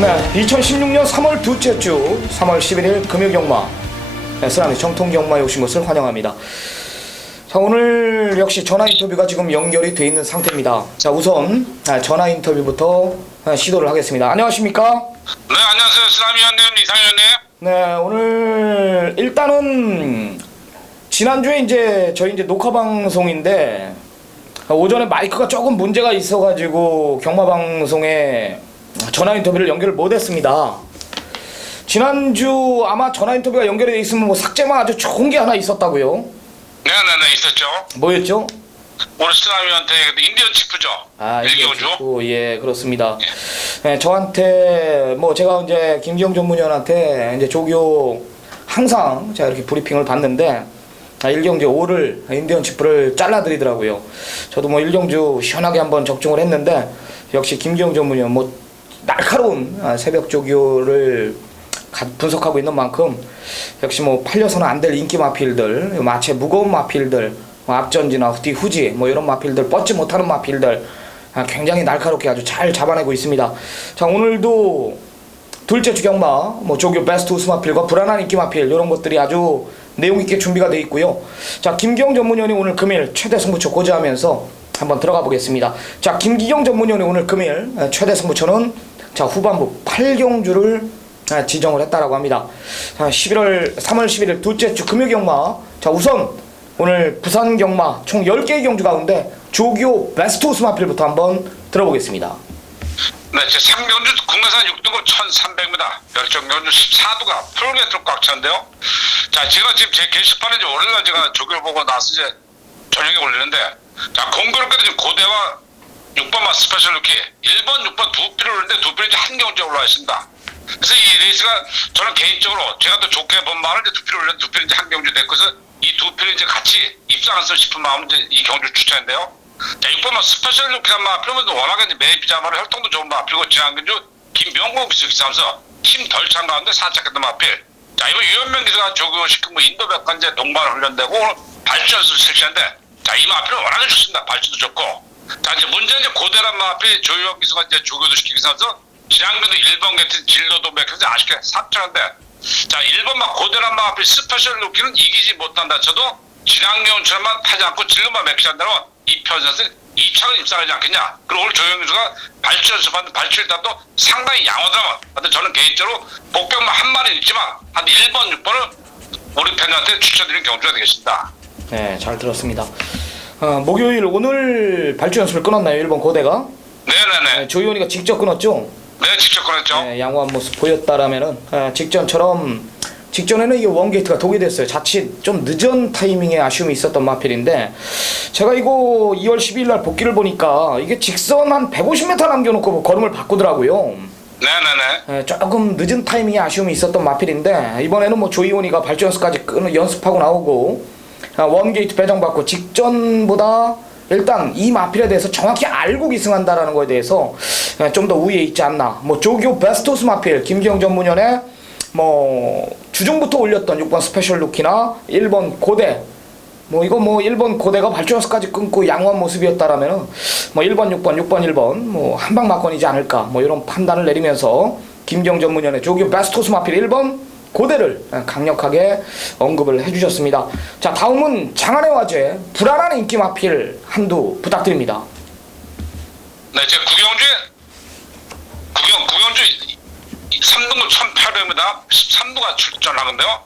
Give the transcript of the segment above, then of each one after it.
네, 2016년 3월 둘째 주 3월 11일 금요경마 쓰라미 정통경마에 오신 것을 환영합니다. 자, 오늘 역시 전화 인터뷰가 지금 연결이 돼 있는 상태입니다. 자, 우선 전화 인터뷰부터 시도를 하겠습니다. 안녕하십니까? 네, 안녕하세요. 쓰라미 위원님, 이상현 위원님. 네, 오늘 일단은 지난주에 저희 녹화 방송인데 오전에 마이크가 조금 문제가 있어가지고 경마 방송에 전화 인터뷰를 연결을 못했습니다. 지난주 아마 전화 인터뷰가 연결이 돼 있으면 뭐 삭제만 아주 좋은 게 하나 있었다고요? 네네네, 있었죠. 뭐였죠? 우리 쓰라미한테 인디언 치프죠. 일경주. 예, 그렇습니다. 네, 저한테 뭐 제가 이제 김기영 전문위원한테 이제 조교 항상 제가 이렇게 브리핑을 받는데 일경주 5를 인디언 치프를 잘라드리더라고요. 저도 뭐 일경주 시원하게 한번 적중을 했는데 역시 김기영 전문위원 뭐 날카로운 새벽 조교를 분석하고 있는 만큼 역시 뭐 팔려서는 안 될 인기 마필들, 마체 무거운 마필들, 앞전지나 후지 뭐 이런 마필들, 뻗지 못하는 마필들 굉장히 날카롭게 아주 잘 잡아내고 있습니다. 자, 오늘도 둘째 주 경마 뭐 조교 베스트 우스 마필과 불안한 인기 마필 이런 것들이 아주 내용 있게 준비가 되어 있고요. 자, 김기영 전문위원이 오늘 금일 최대 승부처 고지하면서 한번 들어가 보겠습니다. 자, 김기영 전문위원이 오늘 금일 최대 승부처는 자, 후반부 8경주를 지정을 했다라고 합니다. 자, 3월 11일 둘째 주 금요 경마. 자, 우선 오늘 부산 경마 총 10개의 경주 가운데 조교 베스트 우스 마필부터 한번 들어보겠습니다. 네, 제 3경주 국내산 6등급 1300m, 열정경주 14두가 풀게트로 꽉 찼는데요. 자, 제가 지금 제 게시판에 이제 월요일날 제가 조교를 보고 나서 이제 저녁에 올리는데, 자, 공교롭게도 지금 고대와 6번마 스페셜 루키 1번, 6번 두 필을 올리는데 두 필이 이제 한 경주에 올라와 있습니다. 그래서 이 레이스가 저는 개인적으로 제가 또 좋게 본 마음을 이제 두 필을 올렸는데 두 필이 이제 한 경주 됐고, 그래서 이 두 필이 이제 같이 입상했으면 싶은 마음으로 이제 이 경주를 추천했는데요. 자, 6번마 스페셜 루키란 마필은 워낙에 이제 매비자마로 혈통도 좋은 마필이고, 지난경주 김병국 기수기사면서 힘 덜 찬 가운데 사착했던 마필. 자, 이번 유현명 기수가 조교시킨 뭐 인도 백관제 동반 훈련되고 오늘 발주 연습을 실시하는데, 자, 이 마필은 워낙에 좋습니다. 발주도 좋고. 자, 이제 문제는 이제 고대란 마필 조유영 기수가 이제 조교도 시키기 위해서 지난번에도 1번 같은 진로도 맥혀서 아쉽게 삭제하는데, 자, 1번만 고대란 마필 스페셜 루키는 이기지 못한다 쳐도 지난경처럼만 타지 않고 진로만 맥히지 않다면 이 편에서 2차는 입상하지 않겠냐. 그리고 오늘 조유영 기수가 발주 연습하는데 발주 일단도 상당히 양호하더라면, 근데 저는 개인적으로 목표만 한 마리 있지만 한 1번, 6번을 우리 팬들한테 추천드리는 경주가 되겠습니다. 네, 잘 들었습니다. 목요일 오늘 발주 연습을 끊었나요? 1번 고대가? 네네네. 조이원이가 직접 끊었죠? 네, 직접 끊었죠. 네, 양호한 모습 보였다라면은 직전에는 이게 원게이트가 독이 됐어요. 자칫 좀 늦은 타이밍에 아쉬움이 있었던 마필인데 제가 이거 2월 12일 날 복귀를 보니까 이게 직선 한 150m 남겨놓고 걸음을 바꾸더라고요. 네네네. 조금 늦은 타이밍에 아쉬움이 있었던 마필인데 이번에는 뭐 조이원이가 발주 연습까지 연습하고 나오고 원게이트 배정받고 직전보다 일단 이 마필에 대해서 정확히 알고 기승한다라는 거에 대해서 좀 더 우위에 있지 않나. 뭐 조교 베스토스 마필 김기영 전문위원의 뭐 주중부터 올렸던 6번 스페셜 루키나 1번 고대 뭐 이거 뭐 1번 고대가 발주 연습까지 끊고 양호한 모습이었다라면은 뭐 1번 6번 6번 1번 뭐 한방 막건이지 않을까 뭐 이런 판단을 내리면서 김기영 전문위원의 조교 베스토스 마필 1번 고대를 강력하게 언급을 해주셨습니다. 자, 다음은 장안의 화제 불안한 인기 마필 한두 부탁드립니다. 네, 제 구경주 3등급 1800m 13두가 출전하는데요.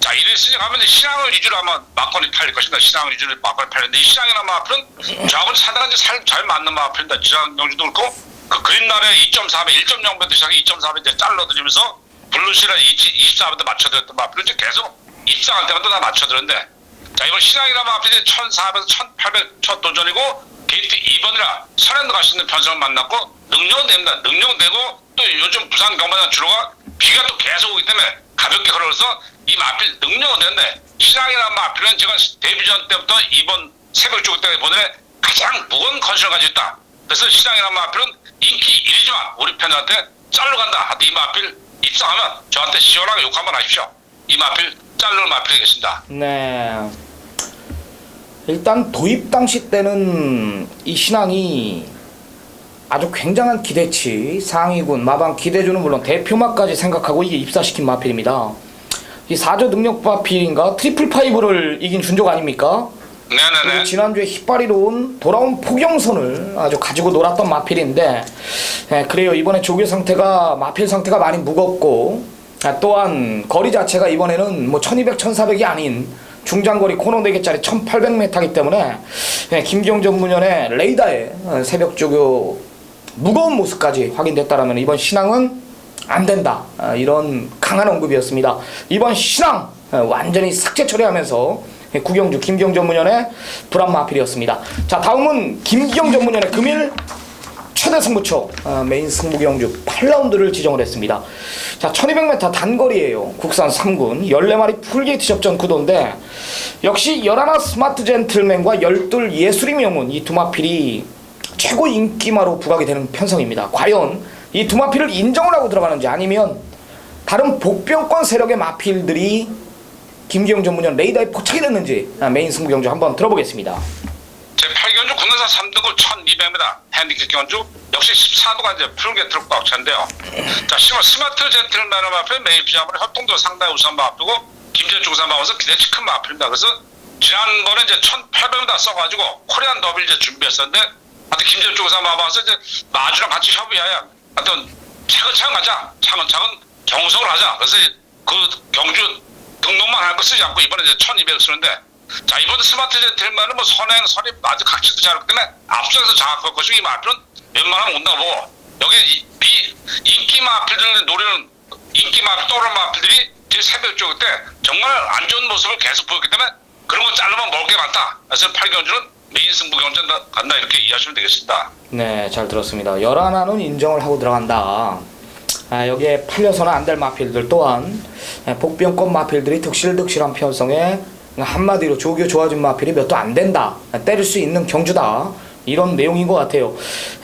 자, 이 레이스에 가면 신앙을 위주로 아마 막걸리 팔릴 것입니다. 신앙을 위주로 막걸리 팔렸는데 이 신앙이나 마필은 저하고는 사다가 이제 잘 맞는 마필입니다. 지난 경주도 그렇고 그 그린날에 2.4배 1.0배부터 시작해 2.4배 이제 잘라드리면서 블루시를 24배도 맞춰드렸던 마필은 이제 계속 입상할 때마다 다 맞춰드렸는데, 자, 이번 신앙이나 마필이 1400에서 1800 첫 도전이고 게이트 2번이라 선행도 갈 수 있는 편성을 만났고 능력은 됩니다. 능력은 되고 또 요즘 부산 경마장 주로가 비가 또 계속 오기 때문에 가볍게 걸어서 이 마필 능력은 되는데 신앙이나 마필은 제가 데뷔전 때부터 이번 새벽 쪽 때 보내 가장 무거운 컨디션을 가지고 있다. 그래서 신앙이나 마필은 인기 1위지만 우리 팬들한테 짤로 간다. 이 마필 입상하면 저한테 시원하게 욕 한번 하십시오. 이 마필 짤로 마필 되겠습니다. 네. 일단 도입 당시 때는 이 신앙이 아주 굉장한 기대치, 상위군, 마방 기대주는 물론 대표마까지 생각하고 이게 입사시킨 마필입니다. 이 4조 능력 마필인가 트리플 파이브를 이긴 준족 아닙니까? 네네네. 그리고 지난주에 휘발이로 온 돌아온 포경선을 아주 가지고 놀았던 마필인데, 그래요. 이번에 조교 상태가 마필 상태가 많이 무겁고, 또한 거리 자체가 이번에는 뭐 1200, 1400이 아닌 중장거리 코너 4개짜리 1800m이기 때문에 김기용 전문연의 레이더에 새벽 조교 무거운 모습까지 확인됐다라면 이번 신앙은 안 된다, 이런 강한 언급이었습니다. 이번 신앙 완전히 삭제 처리하면서 구경주 김기용 전문연의 불안 마필이었습니다. 자, 다음은 김기용 전문연의 금일 최대 승부처 메인 승부경주 8라운드를 지정을 했습니다. 자, 1200m 단거리예요. 국산 3군 14마리 풀게이트 접전 구도인데, 역시 11 스마트 젠틀맨과 12 예술의 명운, 이 두 마필이 최고 인기마로 부각이 되는 편성입니다. 과연 이 두 마필을 인정을 하고 들어가는지, 아니면 다른 복병권 세력의 마필들이 김기용 전문연 레이더에 포착이 됐는지 메인 승부경주 한번 들어보겠습니다. 제8경주 국내산 3등급 1200m 핸디캡 경주 역시 14도가 이제 푸르게 트럭 박차인데요. 자, 10월 스마트 젠틀맨을 앞에 메인 피자물의 협동도 상당히 우선 마피고 김전 중산 마워서 기대치 큰 마필입니다. 그래서 지난번에 이제 1800m 써가지고 코리안 더블 이제 준비했었는데, 하여튼 김전 중산 마워서 이제 마주랑 같이 협의하여 하여튼 차근차근 가자, 차근차근 정성을 하자. 그래서 그 경주 등록만 할 거 쓰지 않고 이번에 이제 1200 쓰는데, 자, 이번 스마트 젠틀맨은 뭐 선행, 선입 아주 각질도 잘하기 때문에 앞서서 장악할 것이고, 이 마필은 웬만하면 온다고 보고, 여기 인기 마필들 노래는 인기 마필 떠오르는 마필들이 제 새벽 쪽 때 정말 안 좋은 모습을 계속 보였기 때문에 그런 거 자르면 먹을 게 많다. 그래서 8경주는 메인 승부 경주 간다, 이렇게 이해하시면 되겠습니다. 네, 잘 들었습니다. 11화는 인정을 하고 들어간다. 여기에 팔려서는 안 될 마필들, 또한 복병권 마필들이 득실득실한 편성에 한마디로 조교 조아준 마필이 몇 도 안 된다, 때릴 수 있는 경주다, 이런 내용인 것 같아요.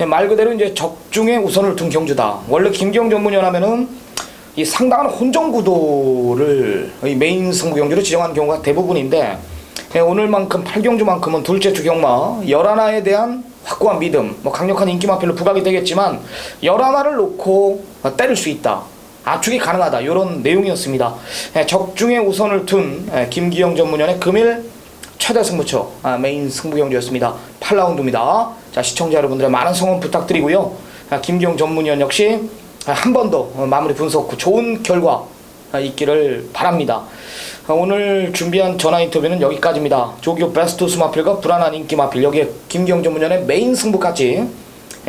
말 그대로 이제 적중에 우선을 둔 경주다. 원래 김기용 전문연 하면은 이 상당한 혼종 구도를 이 메인 승부 경주로 지정하는 경우가 대부분인데, 오늘만큼 8경주만큼은 둘째 주 경마 11화에 대한 확고한 믿음, 뭐 강력한 인기 마필로 부각이 되겠지만 11화를 놓고 때릴 수 있다, 압축이 가능하다, 이런 내용이었습니다. 적중에 우선을 둔 김기용 전문연의 금일 최대 승부처 메인 승부경주였습니다. 8라운드입니다. 자, 시청자 여러분들의 많은 성원 부탁드리고요. 김기용 전문연 역시 한 번 더 마무리 분석 후 좋은 결과 있기를 바랍니다. 오늘 준비한 전화 인터뷰는 여기까지입니다. 조교 베스트 수 마필과 불안한 인기 마필, 여기에 김기용 전문연의 메인 승부까지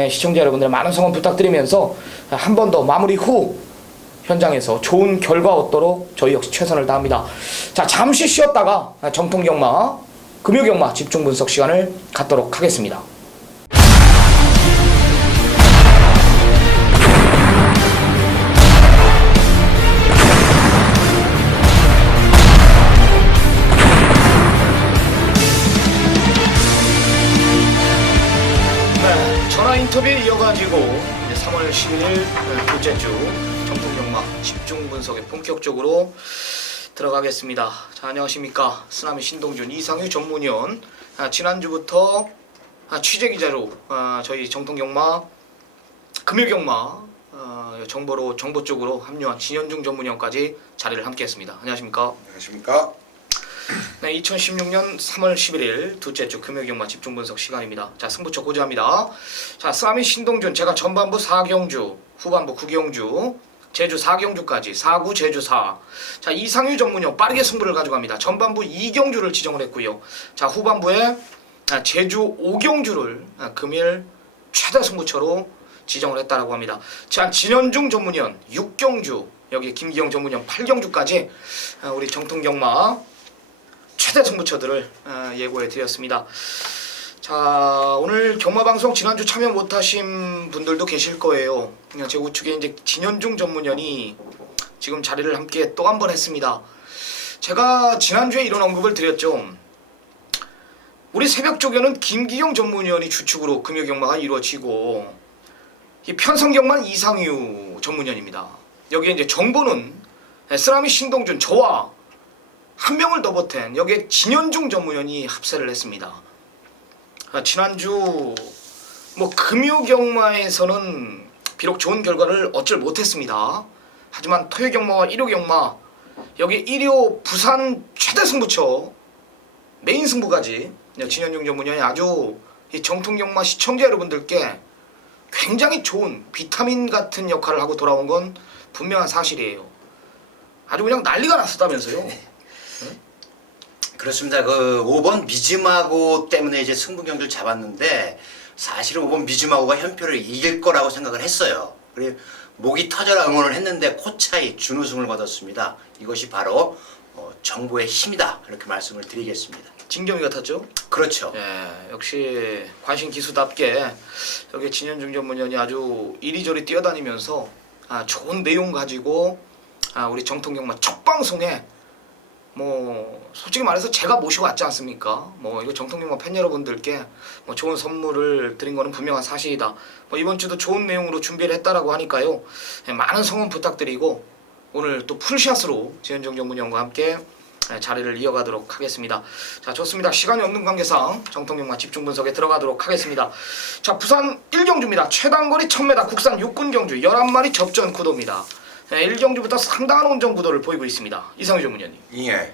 시청자 여러분들의 많은 성원 부탁드리면서 한 번 더 마무리 후 현장에서 좋은 결과 얻도록 저희 역시 최선을 다합니다. 자, 잠시 쉬었다가 정통경마, 금요경마 집중 분석 시간을 갖도록 하겠습니다. 네, 전화 인터뷰에 이어가지고 이제 3월 11일 둘째 주 정통경마 집중 분석에 본격적으로 들어가겠습니다. 자, 안녕하십니까. 쓰나미 신동준 이상유 전문위원. 지난주부터 취재기자로 저희 정통경마 금요경마 정보 쪽으로 합류한 진현중 전문위원까지 자리를 함께 했습니다. 안녕하십니까. 안녕하십니까. 네, 2016년 3월 11일 둘째 주 금요경마 집중 분석 시간입니다. 자, 승부처 고지합니다. 자, 쓰나미 신동준, 제가 전반부 4경주, 후반부 9경주, 제주 4경주까지 4구 제주 4. 자, 이상유 전문위원 빠르게 승부를 가져갑니다. 전반부 2경주를 지정을 했고요. 자, 후반부에 제주 5경주를 금일 최대 승부처로 지정을 했다라고 합니다. 자, 진현중 전문위원 6경주, 여기 김기용 전문위원 8경주까지 우리 정통경마 최대 승부처들을 예고해 드렸습니다. 자, 오늘 경마방송 지난주 참여 못하신 분들도 계실 거예요. 제 우측에 이제 진현중 전문위원이 지금 자리를 함께 또 한 번 했습니다. 제가 지난주에 이런 언급을 드렸죠. 우리 새벽 조교는 김기용 전문위원이 주축으로 금요경마가 이루어지고, 이 편성경마는 이상유 전문위원입니다. 여기에 이제 정보는 쓰나미 신동준, 저와 한 명을 더 보탠 여기에 진현중 전문위원이 합세를 했습니다. 지난주 뭐 금요경마에서는 비록 좋은 결과를 얻질 못했습니다. 하지만 토요경마와 일요경마 여기 일요 부산 최대 승부처 메인 승부까지 진현중 전문위원이 아주 이 정통경마 시청자 여러분들께 굉장히 좋은 비타민 같은 역할을 하고 돌아온 건 분명한 사실이에요. 아주 그냥 난리가 났었다면서요. 그렇습니다. 그 5번 미즈마고 때문에 이제 승부 경주를 잡았는데 사실은 5번 미즈마고가 현표를 이길 거라고 생각을 했어요. 그리고 목이 터져라 응원을 했는데 코차이 준우승을 거뒀습니다. 이것이 바로 정보의 힘이다. 이렇게 말씀을 드리겠습니다. 진경이 같았죠? 그렇죠. 예, 역시 관심 기수답게 여기 진현중 전문위원이 아주 이리저리 뛰어다니면서 좋은 내용 가지고 우리 정통경마 첫 방송에 뭐 솔직히 말해서 제가 모시고 왔지 않습니까? 뭐 이거 정통경마 팬 여러분들께 뭐 좋은 선물을 드린 거는 분명한 사실이다. 뭐 이번 주도 좋은 내용으로 준비를 했다라고 하니까요. 예, 많은 성원 부탁드리고 오늘 또 풀샷으로 진현중 전문위원과 함께 자리를 이어가도록 하겠습니다. 자, 좋습니다. 시간이 없는 관계상 정통경마 집중 분석에 들어가도록 하겠습니다. 자, 부산 1경주입니다. 최단거리 1000m 국산 육군 경주 11마리 접전 구도입니다. 1경주부터 상당한 온정 구도를 보이고 있습니다. 이상희 전문위원님. 예.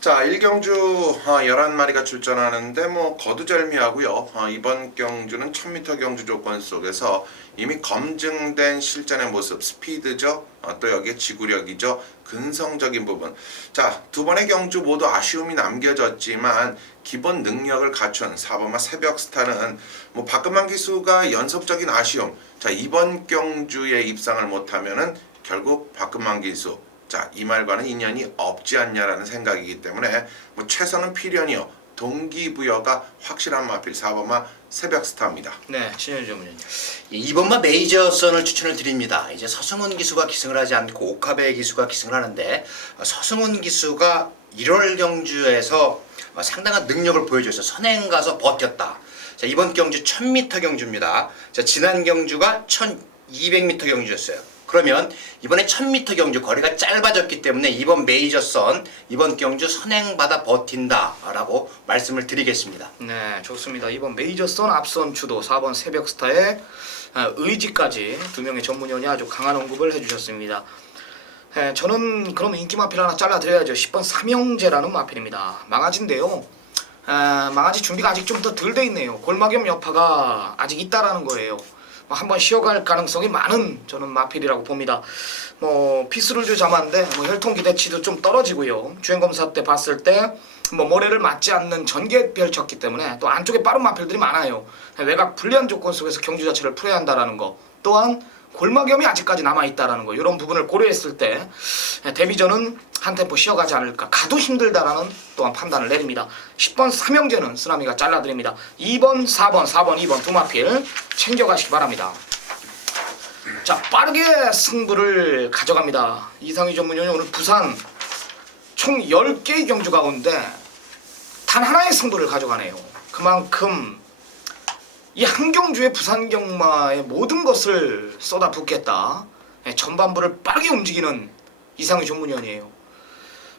자, 1경주 11마리가 출전하는데 뭐 거두절미하고요. 이번 경주는 1000m 경주 조건 속에서 이미 검증된 실전의 모습, 스피드죠. 또 여기에 지구력이죠. 근성적인 부분. 자, 두 번의 경주 모두 아쉬움이 남겨졌지만 기본 능력을 갖춘 4번마 새벽스타는 뭐 박금만 기수가 연속적인 아쉬움. 자, 이번 경주에 입상을 못하면은 결국 박금만 기수. 자, 이 말과는 인연이 없지 않냐라는 생각이기 때문에 뭐 최선은 필연이요. 동기부여가 확실한 마필 4번마 새벽스타입니다. 네, 신현주 전문위원님. 이번만 메이저선을 추천을 드립니다. 이제 서승훈 기수가 기승을 하지 않고 오카베 기수가 기승을 하는데 서승훈 기수가 1월 경주에서 상당한 능력을 보여줘서 선행 가서 버텼다. 자, 이번 경주 1000m 경주입니다. 자, 지난 경주가 1200m 경주였어요. 그러면 이번에 1000m 경주 거리가 짧아졌기 때문에 이번 메이저선 이번 경주 선행받아 버틴다라고 말씀을 드리겠습니다. 네, 좋습니다. 이번 메이저선 앞선 주도 4번 새벽스타의 의지까지 두 명의 전문위원이 아주 강한 언급을 해주셨습니다. 저는 그럼 인기 마필 하나 잘라드려야죠. 10번 삼형제라는 마필입니다. 망아지인데요. 망아지 준비가 아직 좀 더 덜 돼 있네요. 골마겸 여파가 아직 있다라는 거예요. 한번 쉬어갈 가능성이 많은 저는 마필이라고 봅니다. 뭐 피스룰도 잡았는데 뭐 혈통 기대치도 좀 떨어지고요. 주행 검사 때 봤을 때 뭐 모래를 맞지 않는 전개 펼쳤기 때문에 또 안쪽에 빠른 마필들이 많아요. 외곽 불리한 조건 속에서 경주 자체를 풀어야 한다라는 거. 또한 골마겸이 아직까지 남아있다라는 거. 이런 부분을 고려했을 때 데뷔전은 한 템포 쉬어가지 않을까. 가도 힘들다라는 또한 판단을 내립니다. 10번 삼형제는 쓰나미가 잘라드립니다. 2번, 4번, 2번 두 마필 챙겨가시기 바랍니다. 자, 빠르게 승부를 가져갑니다. 이상희 전문위원이 오늘 부산 총 10개의 경주 가운데 단 하나의 승부를 가져가네요. 그만큼 이 한 경주의 부산 경마의 모든 것을 쏟아붓겠다. 전반부를 빠르게 움직이는 이상희 전문위원이에요.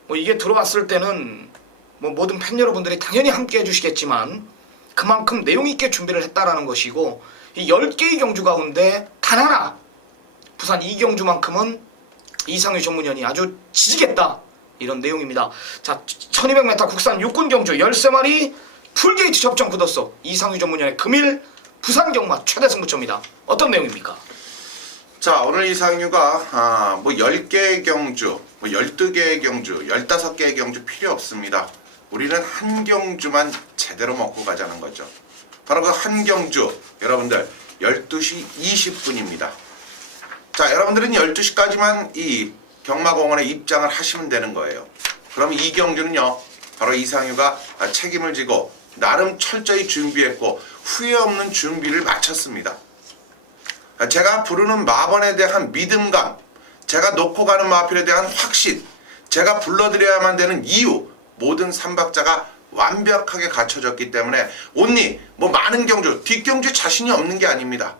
뭐 이게 들어왔을 때는 뭐 모든 팬 여러분들이 당연히 함께 해주시겠지만 그만큼 내용 있게 준비를 했다라는 것이고 이 10개의 경주 가운데 단 하나 부산 2경주만큼은 이상희 전문위원이 아주 지지겠다. 이런 내용입니다. 자, 1200m 국산 육군 경주 13마리 풀게이트 접전 굳었어. 이상희 전문위원의 금일 부산 경마 최대 승부처입니다. 어떤 내용입니까? 자, 오늘 이상유가 뭐 10개의 경주, 뭐 12개의 경주, 15개의 경주 필요 없습니다. 우리는 한 경주만 제대로 먹고 가자는 거죠. 바로 그 한 경주, 여러분들 12시 20분입니다. 자, 여러분들은 12시까지만 이 경마공원에 입장을 하시면 되는 거예요. 그럼 이 경주는요, 바로 이상유가 책임을 지고 나름 철저히 준비했고 후회 없는 준비를 마쳤습니다. 제가 부르는 마번에 대한 믿음감, 제가 놓고 가는 마필에 대한 확신, 제가 불러드려야만 되는 이유, 모든 삼박자가 완벽하게 갖춰졌기 때문에 온리 뭐 많은 경주, 뒷경주 자신이 없는 게 아닙니다.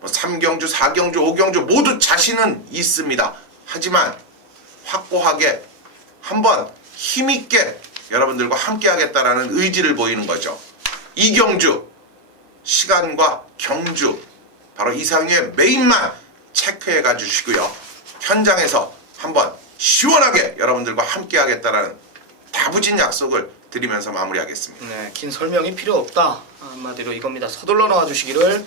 뭐 3경주, 4경주, 5경주 모두 자신은 있습니다. 하지만 확고하게 한번 힘있게 여러분들과 함께 하겠다라는 의지를 보이는 거죠. 2경주 시간과 경주 바로 이상의 메인만 체크해 가 주시고요. 현장에서 한번 시원하게 여러분들과 함께 하겠다라는 다부진 약속을 드리면서 마무리하겠습니다. 네, 긴 설명이 필요 없다. 한마디로 이겁니다. 서둘러 나와 주시기를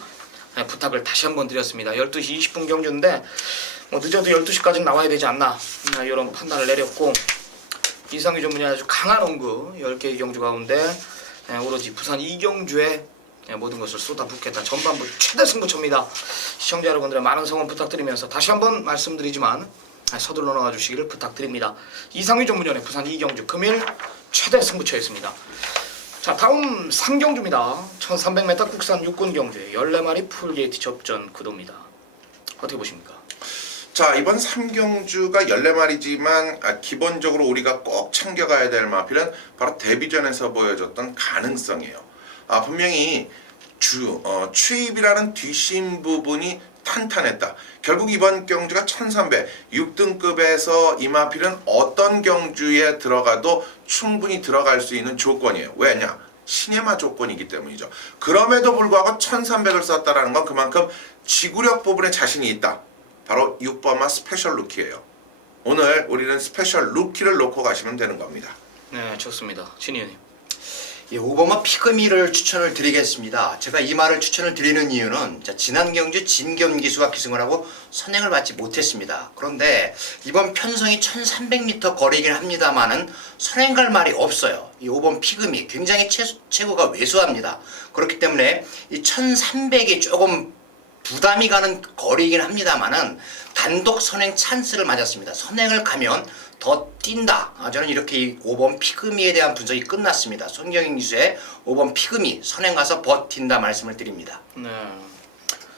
부탁을 다시 한번 드렸습니다. 12시 20분 경주인데 뭐 늦어도 12시까지 나와야 되지 않나 이런 판단을 내렸고, 이상규 전문의 아주 강한 언급 10개의 경주 가운데 오로지 부산 이경주에 모든 것을 쏟아붓겠다. 전반부 최대 승부처입니다. 시청자 여러분들의 많은 성원 부탁드리면서 다시 한번 말씀드리지만 서둘러 나와 주시기를 부탁드립니다. 이상규 전문위원의 부산 이경주 금일 최대 승부처였습니다. 자, 다음 상경주입니다. 1300m 국산 육군 경주의 14마리 풀게이트 접전 구도입니다. 어떻게 보십니까? 자, 이번 3경주가 14마리지만 기본적으로 우리가 꼭 챙겨가야 될 마필은 바로 데뷔전에서 보여줬던 가능성이에요. 분명히 추입이라는 뒷심 부분이 탄탄했다. 결국 이번 경주가 1300 6등급에서 이 마필은 어떤 경주에 들어가도 충분히 들어갈 수 있는 조건이에요. 왜냐? 시네마 조건이기 때문이죠. 그럼에도 불구하고 1300을 썼다라는 건 그만큼 지구력 부분에 자신이 있다. 바로 6번마 스페셜 루키예요. 오늘 우리는 스페셜 루키를 놓고 가시면 되는 겁니다. 네, 좋습니다. 신 의원님. 예, 5번마 피그미를 추천을 드리겠습니다. 제가 이 말을 추천을 드리는 이유는 지난 경주 진겸 기수가 기승을 하고 선행을 받지 못했습니다. 그런데 이번 편성이 1300m 거리긴 합니다만은 선행 갈 말이 없어요. 이 5번 피그미 굉장히 체구가 왜소합니다. 그렇기 때문에 이 1300이 조금 부담이 가는 거리이긴 합니다만은 단독 선행 찬스를 맞았습니다. 선행을 가면 더 뛴다. 저는 이렇게 이 5번 피그미에 대한 분석이 끝났습니다. 손경인 기수의 5번 피그미 선행 가서 버틴다 말씀을 드립니다. 네,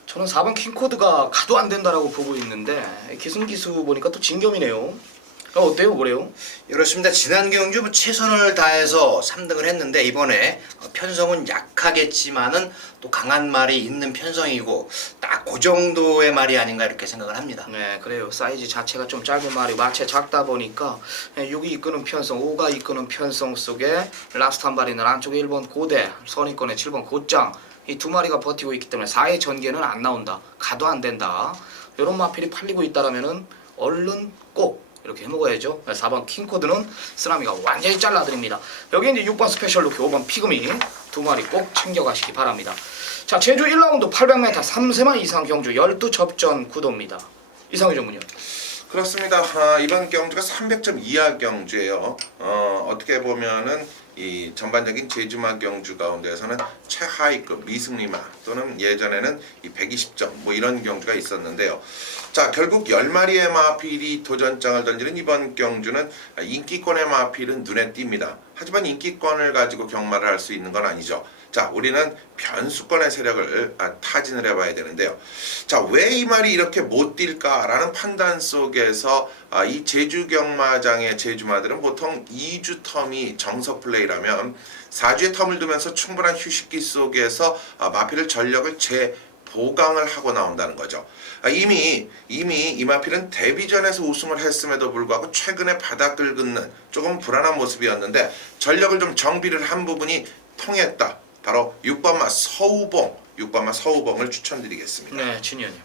저는 4번 킹코드가 가도 안 된다라고 보고 있는데 기승 기수 보니까 또 진겸이네요. 어때요, 뭐래요? 이렇습니다. 지난 경주 최선을 다해서 3등을 했는데 이번에 편성은 약하겠지만은 또 강한 말이 있는 편성이고 딱 그 정도의 말이 아닌가 이렇게 생각을 합니다. 네, 그래요. 사이즈 자체가 좀 짧은 말이 마체 작다 보니까 6이 이끄는 편성, 5가 이끄는 편성 속에 라스트 한 발이는 안쪽에 1번 고대, 선입권에 7번 곧장 이 두 마리가 버티고 있기 때문에 4의 전개는 안 나온다. 가도 안 된다. 이런 마필이 팔리고 있다라면은 얼른 꼭 이렇게 해먹어야죠. 4번 킹코드는 쓰나미가 완전히 잘라드립니다. 여기 이제 6번 스페셜 루키, 5번 피그미 두 마리 꼭 챙겨가시기 바랍니다. 자, 제주 1라운드 800m 3세마 이상 경주 12접전 구도입니다. 이상규 전문위원. 그렇습니다. 이번 경주가 300점 이하 경주예요. 어떻게 보면은 이 전반적인 제주마 경주 가운데에서는 최하위급 미승리마 또는 예전에는 이 120점 뭐 이런 경주가 있었는데요. 자, 결국 10마리의 마필이 도전장을 던지는 이번 경주는 인기권의 마필은 눈에 띕니다. 하지만 인기권을 가지고 경마를 할 수 있는 건 아니죠. 자, 우리는 변수권의 세력을 타진을 해봐야 되는데요. 자, 왜 이 말이 이렇게 못 뛸까라는 판단 속에서 이 제주 경마장의 제주마들은 보통 2주 텀이 정석 플레이라면 4주의 텀을 두면서 충분한 휴식기 속에서 마필을 전력을 재보강을 하고 나온다는 거죠. 이미 이 마필은 데뷔전에서 우승을 했음에도 불구하고 최근에 바닥을 긋는 조금 불안한 모습이었는데 전력을 좀 정비를 한 부분이 통했다. 바로 6번마 서우봉을 추천드리겠습니다. 네, 진현님.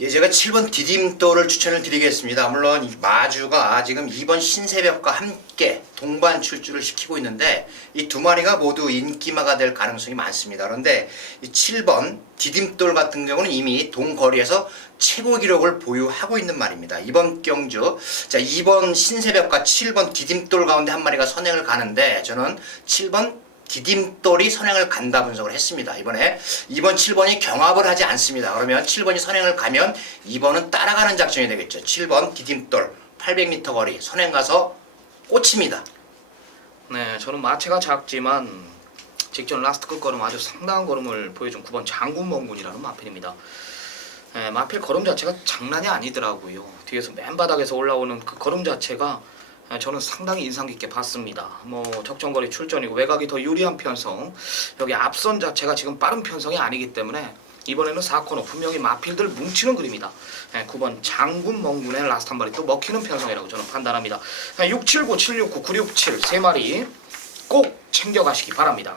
예, 제가 7번 디딤돌을 추천을 드리겠습니다. 물론 이 마주가 지금 2번 신새벽과 함께 동반 출주를 시키고 있는데 이 두 마리가 모두 인기마가 될 가능성이 많습니다. 그런데 이 7번 디딤돌 같은 경우는 이미 동거리에서 최고 기록을 보유하고 있는 말입니다. 이번 경주 자 2번 신새벽과 7번 디딤돌 가운데 한 마리가 선행을 가는데 저는 7번 디딤돌이 선행을 간다 분석을 했습니다. 이번에 2번 7번이 경합을 하지 않습니다. 그러면 7번이 선행을 가면 2번은 따라가는 작전이 되겠죠. 7번 디딤돌 800m 거리 선행 가서 꽂힙니다. 네, 저는 마체가 작지만 직전 라스트 끝걸음 아주 상당한 걸음을 보여준 9번 장군멍군이라는 마필입니다. 네, 마필 걸음 자체가 장난이 아니더라고요. 뒤에서 맨 바닥에서 올라오는 그 걸음 자체가 저는 상당히 인상 깊게 봤습니다. 뭐 적정거리 출전이고 외곽이 더 유리한 편성, 여기 앞선 자체가 지금 빠른 편성이 아니기 때문에 이번에는 4코너 분명히 마필들 뭉치는 그림이다. 9번 장군 멍군의 라스트 한 발이 또 먹히는 편성이라고 저는 판단합니다. 679, 769, 967 세 마리 꼭 챙겨가시기 바랍니다.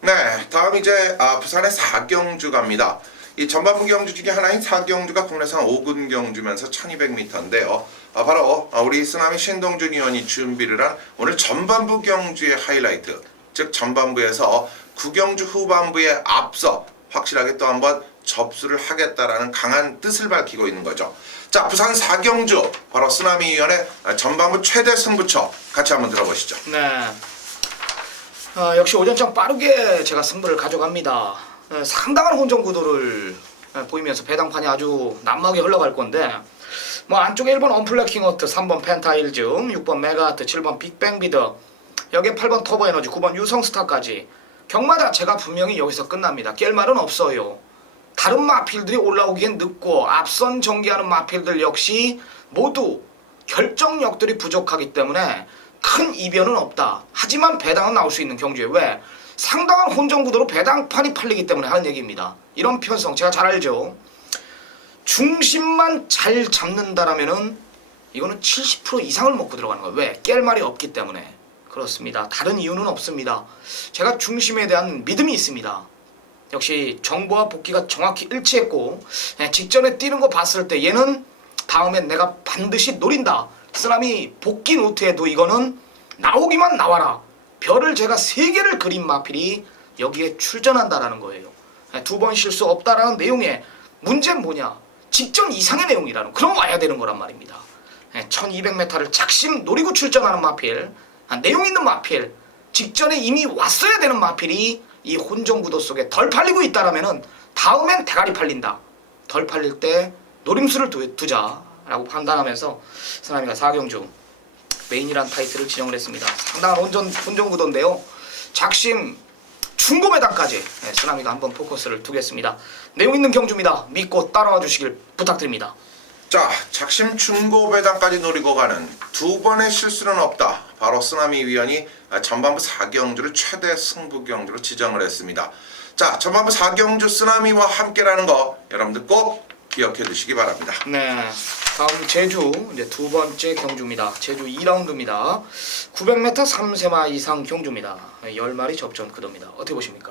네, 다음 이제 부산의 4경주 갑니다. 이 전반부 경주 중에 하나인 4경주가 국내산 5군 경주면서 1200m인데요. 바로 우리 쓰나미 신동준 의원이 준비를 한 오늘 전반부 경주의 하이라이트, 즉 전반부에서 9경주 후반부에 앞서 확실하게 또 한번 접수를 하겠다라는 강한 뜻을 밝히고 있는 거죠. 자, 부산 4경주 바로 쓰나미 위원의 전반부 최대 승부처 같이 한번 들어보시죠. 네. 역시 오전장 빠르게 제가 승부를 가져갑니다. 상당한 혼전 구도를 보이면서 배당판이 아주 난무하게 흘러갈 건데, 뭐 안쪽에 1번 언플래킹어트, 3번 펜타일즘, 6번 메가하트, 7번 빅뱅비드, 여기에 8번 터보에너지, 9번 유성스타까지 경마다 제가 분명히 여기서 끝납니다. 깰 말은 없어요. 다른 마필들이 올라오기엔 늦고 앞선 전개하는 마필들 역시 모두 결정력들이 부족하기 때문에 큰 이변은 없다. 하지만 배당은 나올 수 있는 경주에 왜? 상당한 혼전 구도로 배당판이 팔리기 때문에 하는 얘기입니다. 이런 편성 제가 잘 알죠. 중심만 잘 잡는다라면은 이거는 70% 이상을 먹고 들어가는 거예요. 왜? 깰 말이 없기 때문에. 그렇습니다. 다른 이유는 없습니다. 제가 중심에 대한 믿음이 있습니다. 역시 정보와 복귀가 정확히 일치했고, 직전에 뛰는 거 봤을 때 얘는 다음엔 내가 반드시 노린다. 쓰나미 복귀 노트에도 이거는 나오기만 나와라. 별을 제가 3개를 그린 마필이 여기에 출전한다라는 거예요. 2번 실수 없다라는 내용에 문제는 뭐냐? 직전 이상의 내용이라는, 그럼 와야 되는 거란 말입니다. 1200m를 작심 노리고 출전하는 마필, 내용 있는 마필, 직전에 이미 왔어야 되는 마필이 이 혼전 구도 속에 덜 팔리고 있다라면은 다음엔 대가리 팔린다. 덜 팔릴 때 노림수를 두자라고 판단하면서 쓰나미가 4경주 메인이란 타이틀을 지정을 했습니다. 상당한 혼전 구도인데요. 작심 중고 배당까지 쓰나미가 한번 포커스를 두겠습니다. 내용 있는 경주입니다. 믿고 따라와 주시길 부탁드립니다. 자, 작심 중고 배당까지 노리고 가는 2번의 실수는 없다. 바로 쓰나미 위원이 전반부 4경주를 최대 승부 경주로 지정을 했습니다. 자, 전반부 4경주 쓰나미와 함께라는 거 여러분들 꼭 기억해 두시기 바랍니다. 네, 다음 제주 이제 2번째 경주입니다. 제주 2라운드입니다. 900m 3세마 이상 경주입니다. 10마리 접전 구도입니다. 어떻게 보십니까?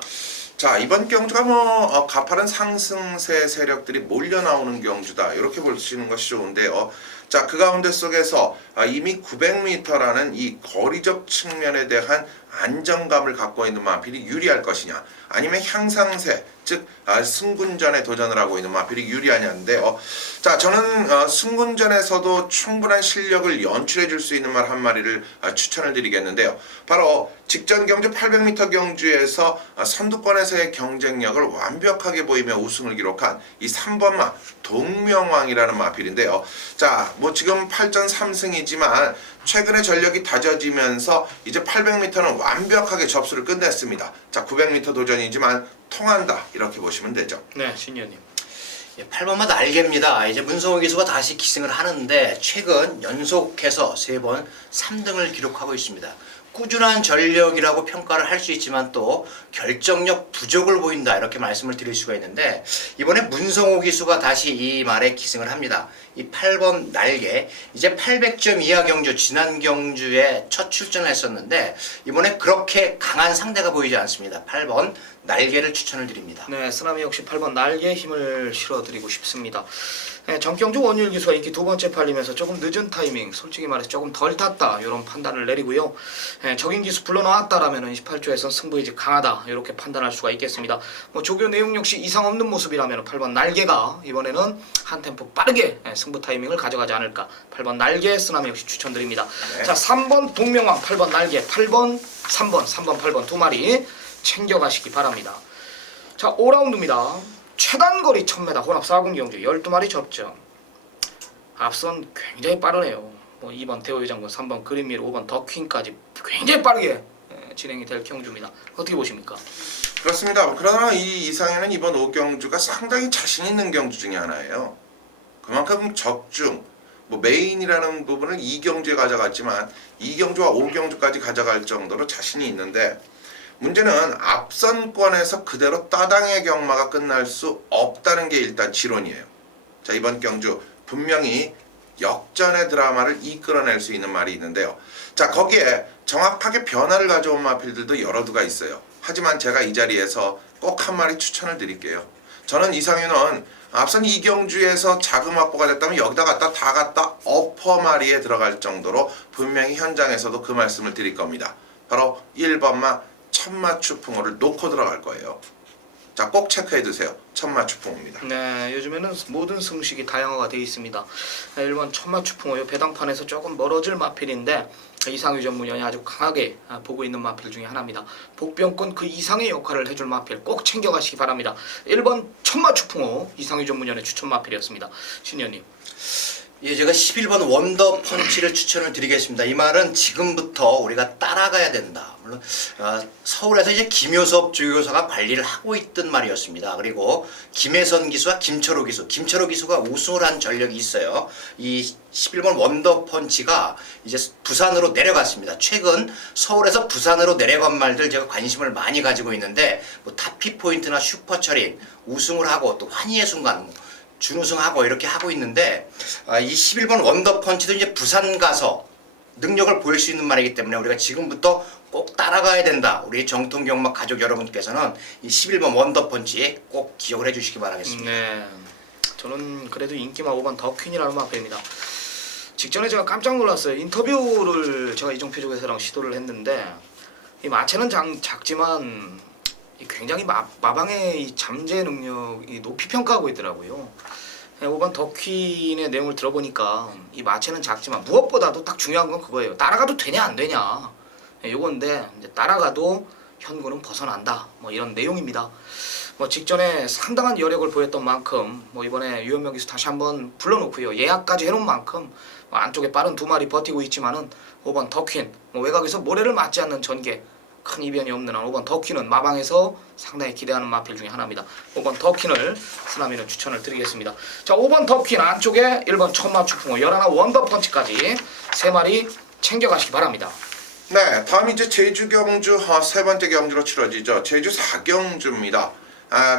자, 이번 경주가 가파른 상승세 세력들이 몰려 나오는 경주다. 이렇게 보시는 것이 좋은데요. 자, 그 가운데 속에서 이미 900m라는 이 거리적 측면에 대한 안정감을 갖고 있는 마필이 유리할 것이냐, 아니면 향상세, 즉 승군전에 도전을 하고 있는 마필이 유리하냐인데요. 자, 저는 승군전에서도 충분한 실력을 연출해 줄 수 있는 말 한 마리를 추천을 드리겠는데요. 바로 직전 경주 800m 경주에서 선두권에서의 경쟁력을 완벽하게 보이며 우승을 기록한 이 3번마 동명왕이라는 마필인데요. 자, 뭐 지금 8전 3승이지만 최근에 전력이 다져지면서 이제 800m는 완벽하게 접수를 끝냈습니다. 자, 900m 도전이지만 통한다, 이렇게 보시면 되죠. 네, 신의원님. 8번마 날개입니다. 이제 문성호 기수가 다시 기승을 하는데 최근 연속해서 3번 3등을 기록하고 있습니다. 꾸준한 전력이라고 평가를 할 수 있지만 또 결정력 부족을 보인다, 이렇게 말씀을 드릴 수가 있는데, 이번에 문성호 기수가 다시 이 말에 기승을 합니다. 이 8번 날개, 이제 800점 이하 경주, 지난 경주에 첫 출전을 했었는데 이번에 그렇게 강한 상대가 보이지 않습니다. 8번 날개를 추천을 드립니다. 네, 쓰나미 역시 8번 날개에 힘을 실어드리고 싶습니다. 네, 정경주 원율 기수가 인기 2번째 팔리면서 조금 늦은 타이밍, 솔직히 말해서 조금 덜 탔다, 이런 판단을 내리고요. 적인 기수 불러나왔다라면 28조에선 승부의지 강하다, 이렇게 판단할 수가 있겠습니다. 뭐 조교 내용 역시 이상 없는 모습이라면 8번 날개가 이번에는 한 템포 빠르게 승부 타이밍을 가져가지 않을까. 8번 날개 쓰나미 역시 추천드립니다. 네. 자, 3번 동명왕 8번 날개, 8번 3번 8번 두 마리 챙겨가시기 바랍니다. 자, 5라운드입니다. 최단거리 1000m 혼합 4군 경주 12마리 접전. 앞선 굉장히 빠르네요. 뭐 2번 대호의 장군, 3번 그린밀, 5번 더퀸까지 굉장히 빠르게 진행이 될 경주입니다. 어떻게 보십니까? 그렇습니다. 그러나 이 이상에는 이번 5경주가 상당히 자신 있는 경주 중에 하나예요. 그만큼 적중, 뭐 메인이라는 부분을 2경주에 가져갔지만 2경주와 5경주까지 가져갈 정도로 자신이 있는데, 문제는 앞선권에서 그대로 따당의 경마가 끝날 수 없다는 게 일단 지론이에요. 자, 이번 경주 분명히 역전의 드라마를 이끌어낼 수 있는 말이 있는데요. 자, 거기에 정확하게 변화를 가져온 마필들도 여러 두가 있어요. 하지만 제가 이 자리에서 꼭 한 마리 추천을 드릴게요. 저는 이상윤은 앞선 이경주에서 자금 확보가 됐다면 여기다 갖다 다 갖다 어퍼 마리에 들어갈 정도로 분명히 현장에서도 그 말씀을 드릴 겁니다. 바로 1번마 천마추풍호를 놓고 들어갈 거예요. 자, 꼭 체크해 두세요. 천마추풍호입니다. 네, 요즘에는 모든 승식이 다양화가 되어 있습니다. 1번 천마추풍호 배당판에서 조금 멀어질 마필인데 이상유 전문위원이 아주 강하게 보고 있는 마필 중에 하나입니다. 복병권 그 이상의 역할을 해줄 마필 꼭 챙겨가시기 바랍니다. 1번 천마추풍호 이상유 전문위원의 추천 마필이었습니다. 신위원님. 예, 제가 11번 원더 펀치를 추천을 드리겠습니다. 이 말은 지금부터 우리가 따라가야 된다. 물론 서울에서 이제 김효섭 조교사가 관리를 하고 있던 말이었습니다. 그리고 김혜선 기수와 김철호 기수가 우승을 한 전력이 있어요. 이 11번 원더 펀치가 이제 부산으로 내려갔습니다. 최근 서울에서 부산으로 내려간 말들 제가 관심을 많이 가지고 있는데 뭐 타피 포인트나 슈퍼처린 우승을 하고 또 환희의 순간 준우승하고 이렇게 하고 있는데 이 11번 원더펀치도 이제 부산 가서 능력을 보일 수 있는 말이기 때문에 우리가 지금부터 꼭 따라가야 된다. 우리 정통경마 가족 여러분께서는 이 11번 원더펀치 꼭 기억을 해주시기 바라겠습니다. 네, 저는 그래도 인기마 5번 더퀸이라는 마필입니다. 직전에 제가 깜짝 놀랐어요. 인터뷰를 제가 이종표 조교사랑 시도를 했는데 이 마체는 작지만 굉장히 마방의 이 잠재 능력이 높이 평가하고 있더라고요. 5번 더퀸의 내용을 들어보니까 이 마체는 작지만 무엇보다도 딱 중요한 건 그거예요. 따라가도 되냐 안 되냐 요건데 이제 따라가도 현구는 벗어난다 뭐 이런 내용입니다. 뭐 직전에 상당한 여력을 보였던 만큼 뭐 이번에 유현명 기수 다시 한번 불러놓고요. 예약까지 해놓은 만큼 안쪽에 빠른 두 마리 버티고 있지만은 5번 더퀸 뭐 외곽에서 모래를 맞지 않는 전개 큰 이변이 없는 한 5번 더퀸은 마방에서 상당히 기대하는 마필 중에 하나입니다. 5번 더퀸을 쓰나미는 추천을 드리겠습니다. 자, 5번 더퀸 안쪽에 1번 천마추풍호 11 원더펀치까지 3마리 챙겨가시기 바랍니다. 네, 다음 이제 제주 경주 세 번째 경주로 치러지죠. 제주 4경주입니다.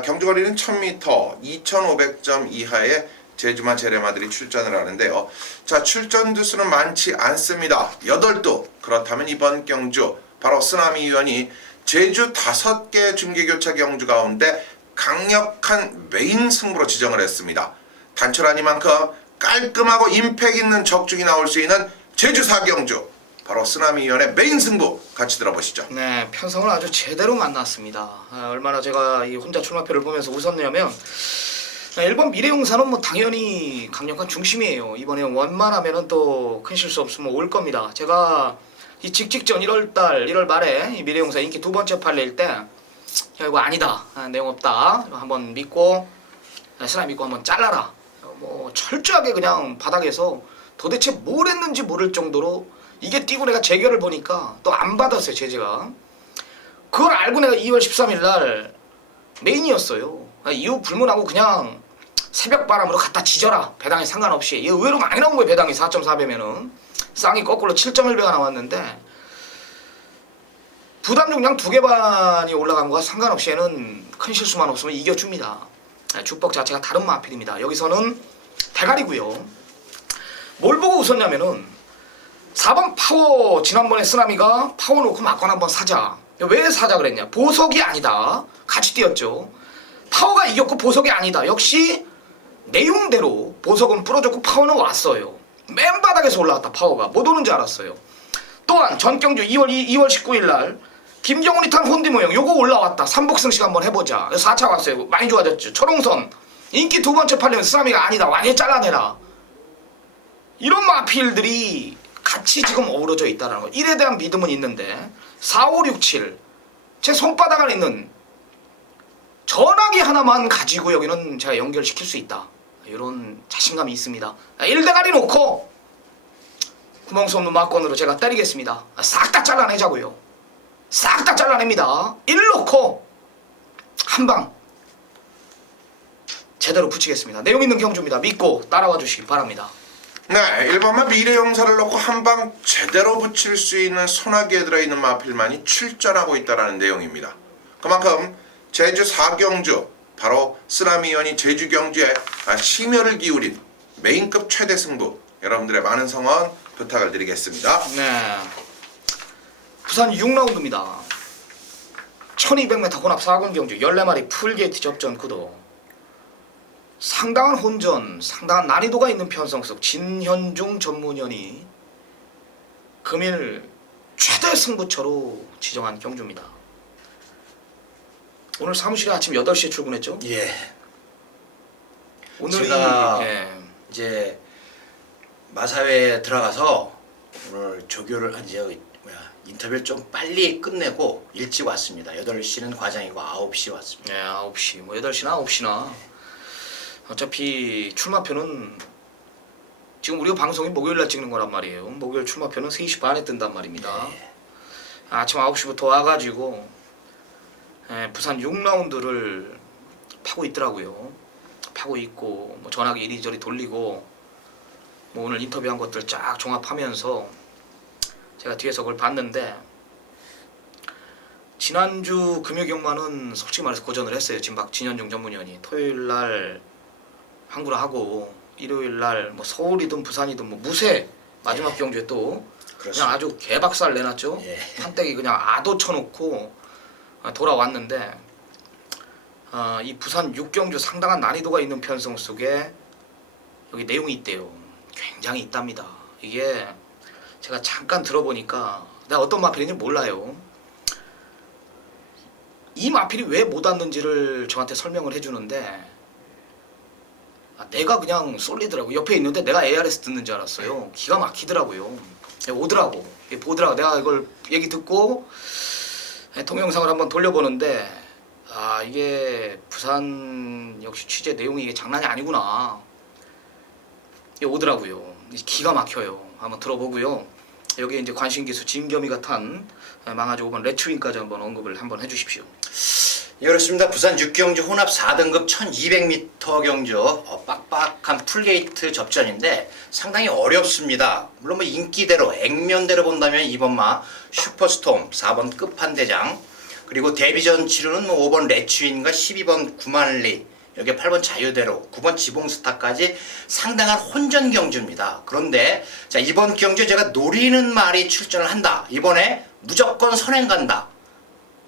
경주 거리는 1000m, 2500점 이하의 제주마 제레마들이 출전을 하는데요. 자, 출전 두수는 많지 않습니다. 8두. 그렇다면 이번 경주 바로 쓰나미 위원이 제주 5개 중계교차 경주 가운데 강력한 메인 승부로 지정을 했습니다. 단촐 아니만큼 깔끔하고 임팩 있는 적중이 나올 수 있는 제주 4경주 바로 쓰나미 위원의 메인 승부 같이 들어보시죠. 네, 편성을 아주 제대로 만났습니다. 얼마나 제가 이 혼자 출마표를 보면서 웃었냐면 1번 미래용사는 뭐 당연히 강력한 중심이에요. 이번에 원만하면은 또 큰 실수 없으면 올 겁니다. 제가 이 직전 1월 말에 이 미래용사 인기 2번째 판례일 때 야, 이거 아니다, 내용 없다, 한번 믿고 쓰나미 믿고 한번 잘라라. 뭐 철저하게 그냥 바닥에서 도대체 뭘 했는지 모를 정도로 이게 뛰고 내가 재결을 보니까 또 안 받았어요. 제재가. 그걸 알고 내가 2월 13일 날 메인이었어요. 이후 불문하고 그냥 새벽 바람으로 갖다 지져라. 배당에 상관없이. 이거 의외로 많이 나온 거예요. 배당이 4.4배면은 쌍이 거꾸로 7.1배가 나왔는데 부담 용량 2개 반이 올라간 거와 상관없이 얘는 큰 실수만 없으면 이겨줍니다. 주법 자체가 다른 마필입니다. 여기서는 대가리고요. 뭘 보고 웃었냐면은 4번 파워, 지난번에 쓰나미가 파워 놓고 막건 한번 사자. 왜 사자 그랬냐? 보석이 아니다. 같이 뛰었죠. 파워가 이겼고 보석이 아니다. 역시 내용대로 보석은 부러졌고 파워는 왔어요. 맨 바닥에서 올라왔다. 파워가 못 오는 줄 알았어요. 또한 전경주 2월 19일 날 김경훈이 탄 혼디 모형 요거 올라왔다. 삼복승식 한번 해보자. 4차 왔어요. 많이 좋아졌죠. 철옹선 인기 2번째 팔리면 쓰나미가 아니다. 완전히 잘라내라. 이런 마필들이 같이 지금 어우러져 있다는 거. 1에 대한 믿음은 있는데 4, 5, 6, 7 제 손바닥 안에 있는 전화기 하나만 가지고 여기는 제가 연결시킬 수 있다. 이런 자신감이 있습니다. 1대가리 놓고 구멍수 없는 막건으로 제가 때리겠습니다. 싹 다 잘라내자고요. 싹 다 잘라냅니다. 1 놓고 한방 제대로 붙이겠습니다. 내용 있는 경주입니다. 믿고 따라와 주시기 바랍니다. 네, 1번마 미래용사를 놓고 한방 제대로 붙일 수 있는 소나기에 들어있는 마필만이 출전하고 있다는 내용입니다. 그만큼 제주 4경주 바로 쓰나미 위원이 제주 경주에 심혈을 기울인 메인급 최대 승부 여러분들의 많은 성원 부탁을 드리겠습니다. 네, 부산 6라운드입니다. 1200m 혼합 4군 경주 14마리 풀게이트 접전 구도. 상당한 혼전, 상당한 난이도가 있는 편성 속 진현중 전문위원이 금일 최대 승부처로 지정한 경주입니다. 오늘 사무실에 아침 8시에 출근했죠? 예. 오늘이 제가 예. 이제 마사회에 들어가서 오늘 조교를 이제 인터뷰를 좀 빨리 끝내고 일찍 왔습니다. 8시는 과장이고 9시 왔습니다. 예, 9시, 뭐 8시나 9시나 어차피 출마표는 지금 우리가 방송이 목요일날 찍는 거란 말이에요. 목요일 출마표는 3시 반에 뜬단 말입니다. 네. 아침 9시부터 와가지고 부산 6라운드를 파고 있더라고요. 파고 있고 뭐 전화기 이리저리 돌리고 뭐 오늘 인터뷰한 것들 쫙 종합하면서 제가 뒤에서 그걸 봤는데 지난주 금요경마는 솔직히 말해서 고전을 했어요. 진현중 전문위원이 토요일날 항구를 하고 일요일날 뭐 서울이든 부산이든 뭐 무쇠 마지막 경주에 또 그렇습니다. 그냥 아주 개박살 내놨죠. 예. 판때기 그냥 아도 쳐놓고 돌아왔는데 이 부산 6경주 상당한 난이도가 있는 편성 속에 여기 내용이 있대요. 굉장히 있답니다. 이게 제가 잠깐 들어보니까 내가 어떤 마필인지 몰라요. 이 마필이 왜 못 왔는지를 저한테 설명을 해주는데 내가 그냥 쏠리더라고. 옆에 있는데 내가 ARS 듣는 줄 알았어요. 기가 막히더라고요. 오더라고. 보더라고. 내가 이걸 얘기 듣고 동영상을 한번 돌려보는데 이게 부산 역시 취재 내용이 이게 장난이 아니구나. 오더라고요. 기가 막혀요. 한번 들어보고요. 여기 이제 관심기수 진겸이가 탄 망아지 5번 레츠윈까지 한번 언급을 한번 해주십시오. 예, 그렇습니다. 부산 6경주 혼합 4등급 1200m 경주 빡빡한 풀게이트 접전인데 상당히 어렵습니다. 물론 뭐 인기대로 액면대로 본다면 2번마 슈퍼스톰 4번 끝판대장 그리고 데뷔전 치르는 5번 레츠윈과 12번 구만리 여기 8번 자유대로 9번 지봉스타까지 상당한 혼전 경주입니다. 그런데 자 이번 경주에 제가 노리는 말이 출전을 한다. 이번에 무조건 선행 간다.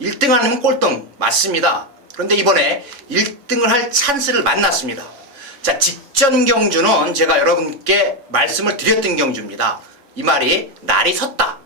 1등 아니면 꼴등 맞습니다. 그런데 이번에 1등을 할 찬스를 만났습니다. 자 직전 경주는 제가 여러분께 말씀을 드렸던 경주입니다. 이 말이 날이 섰다.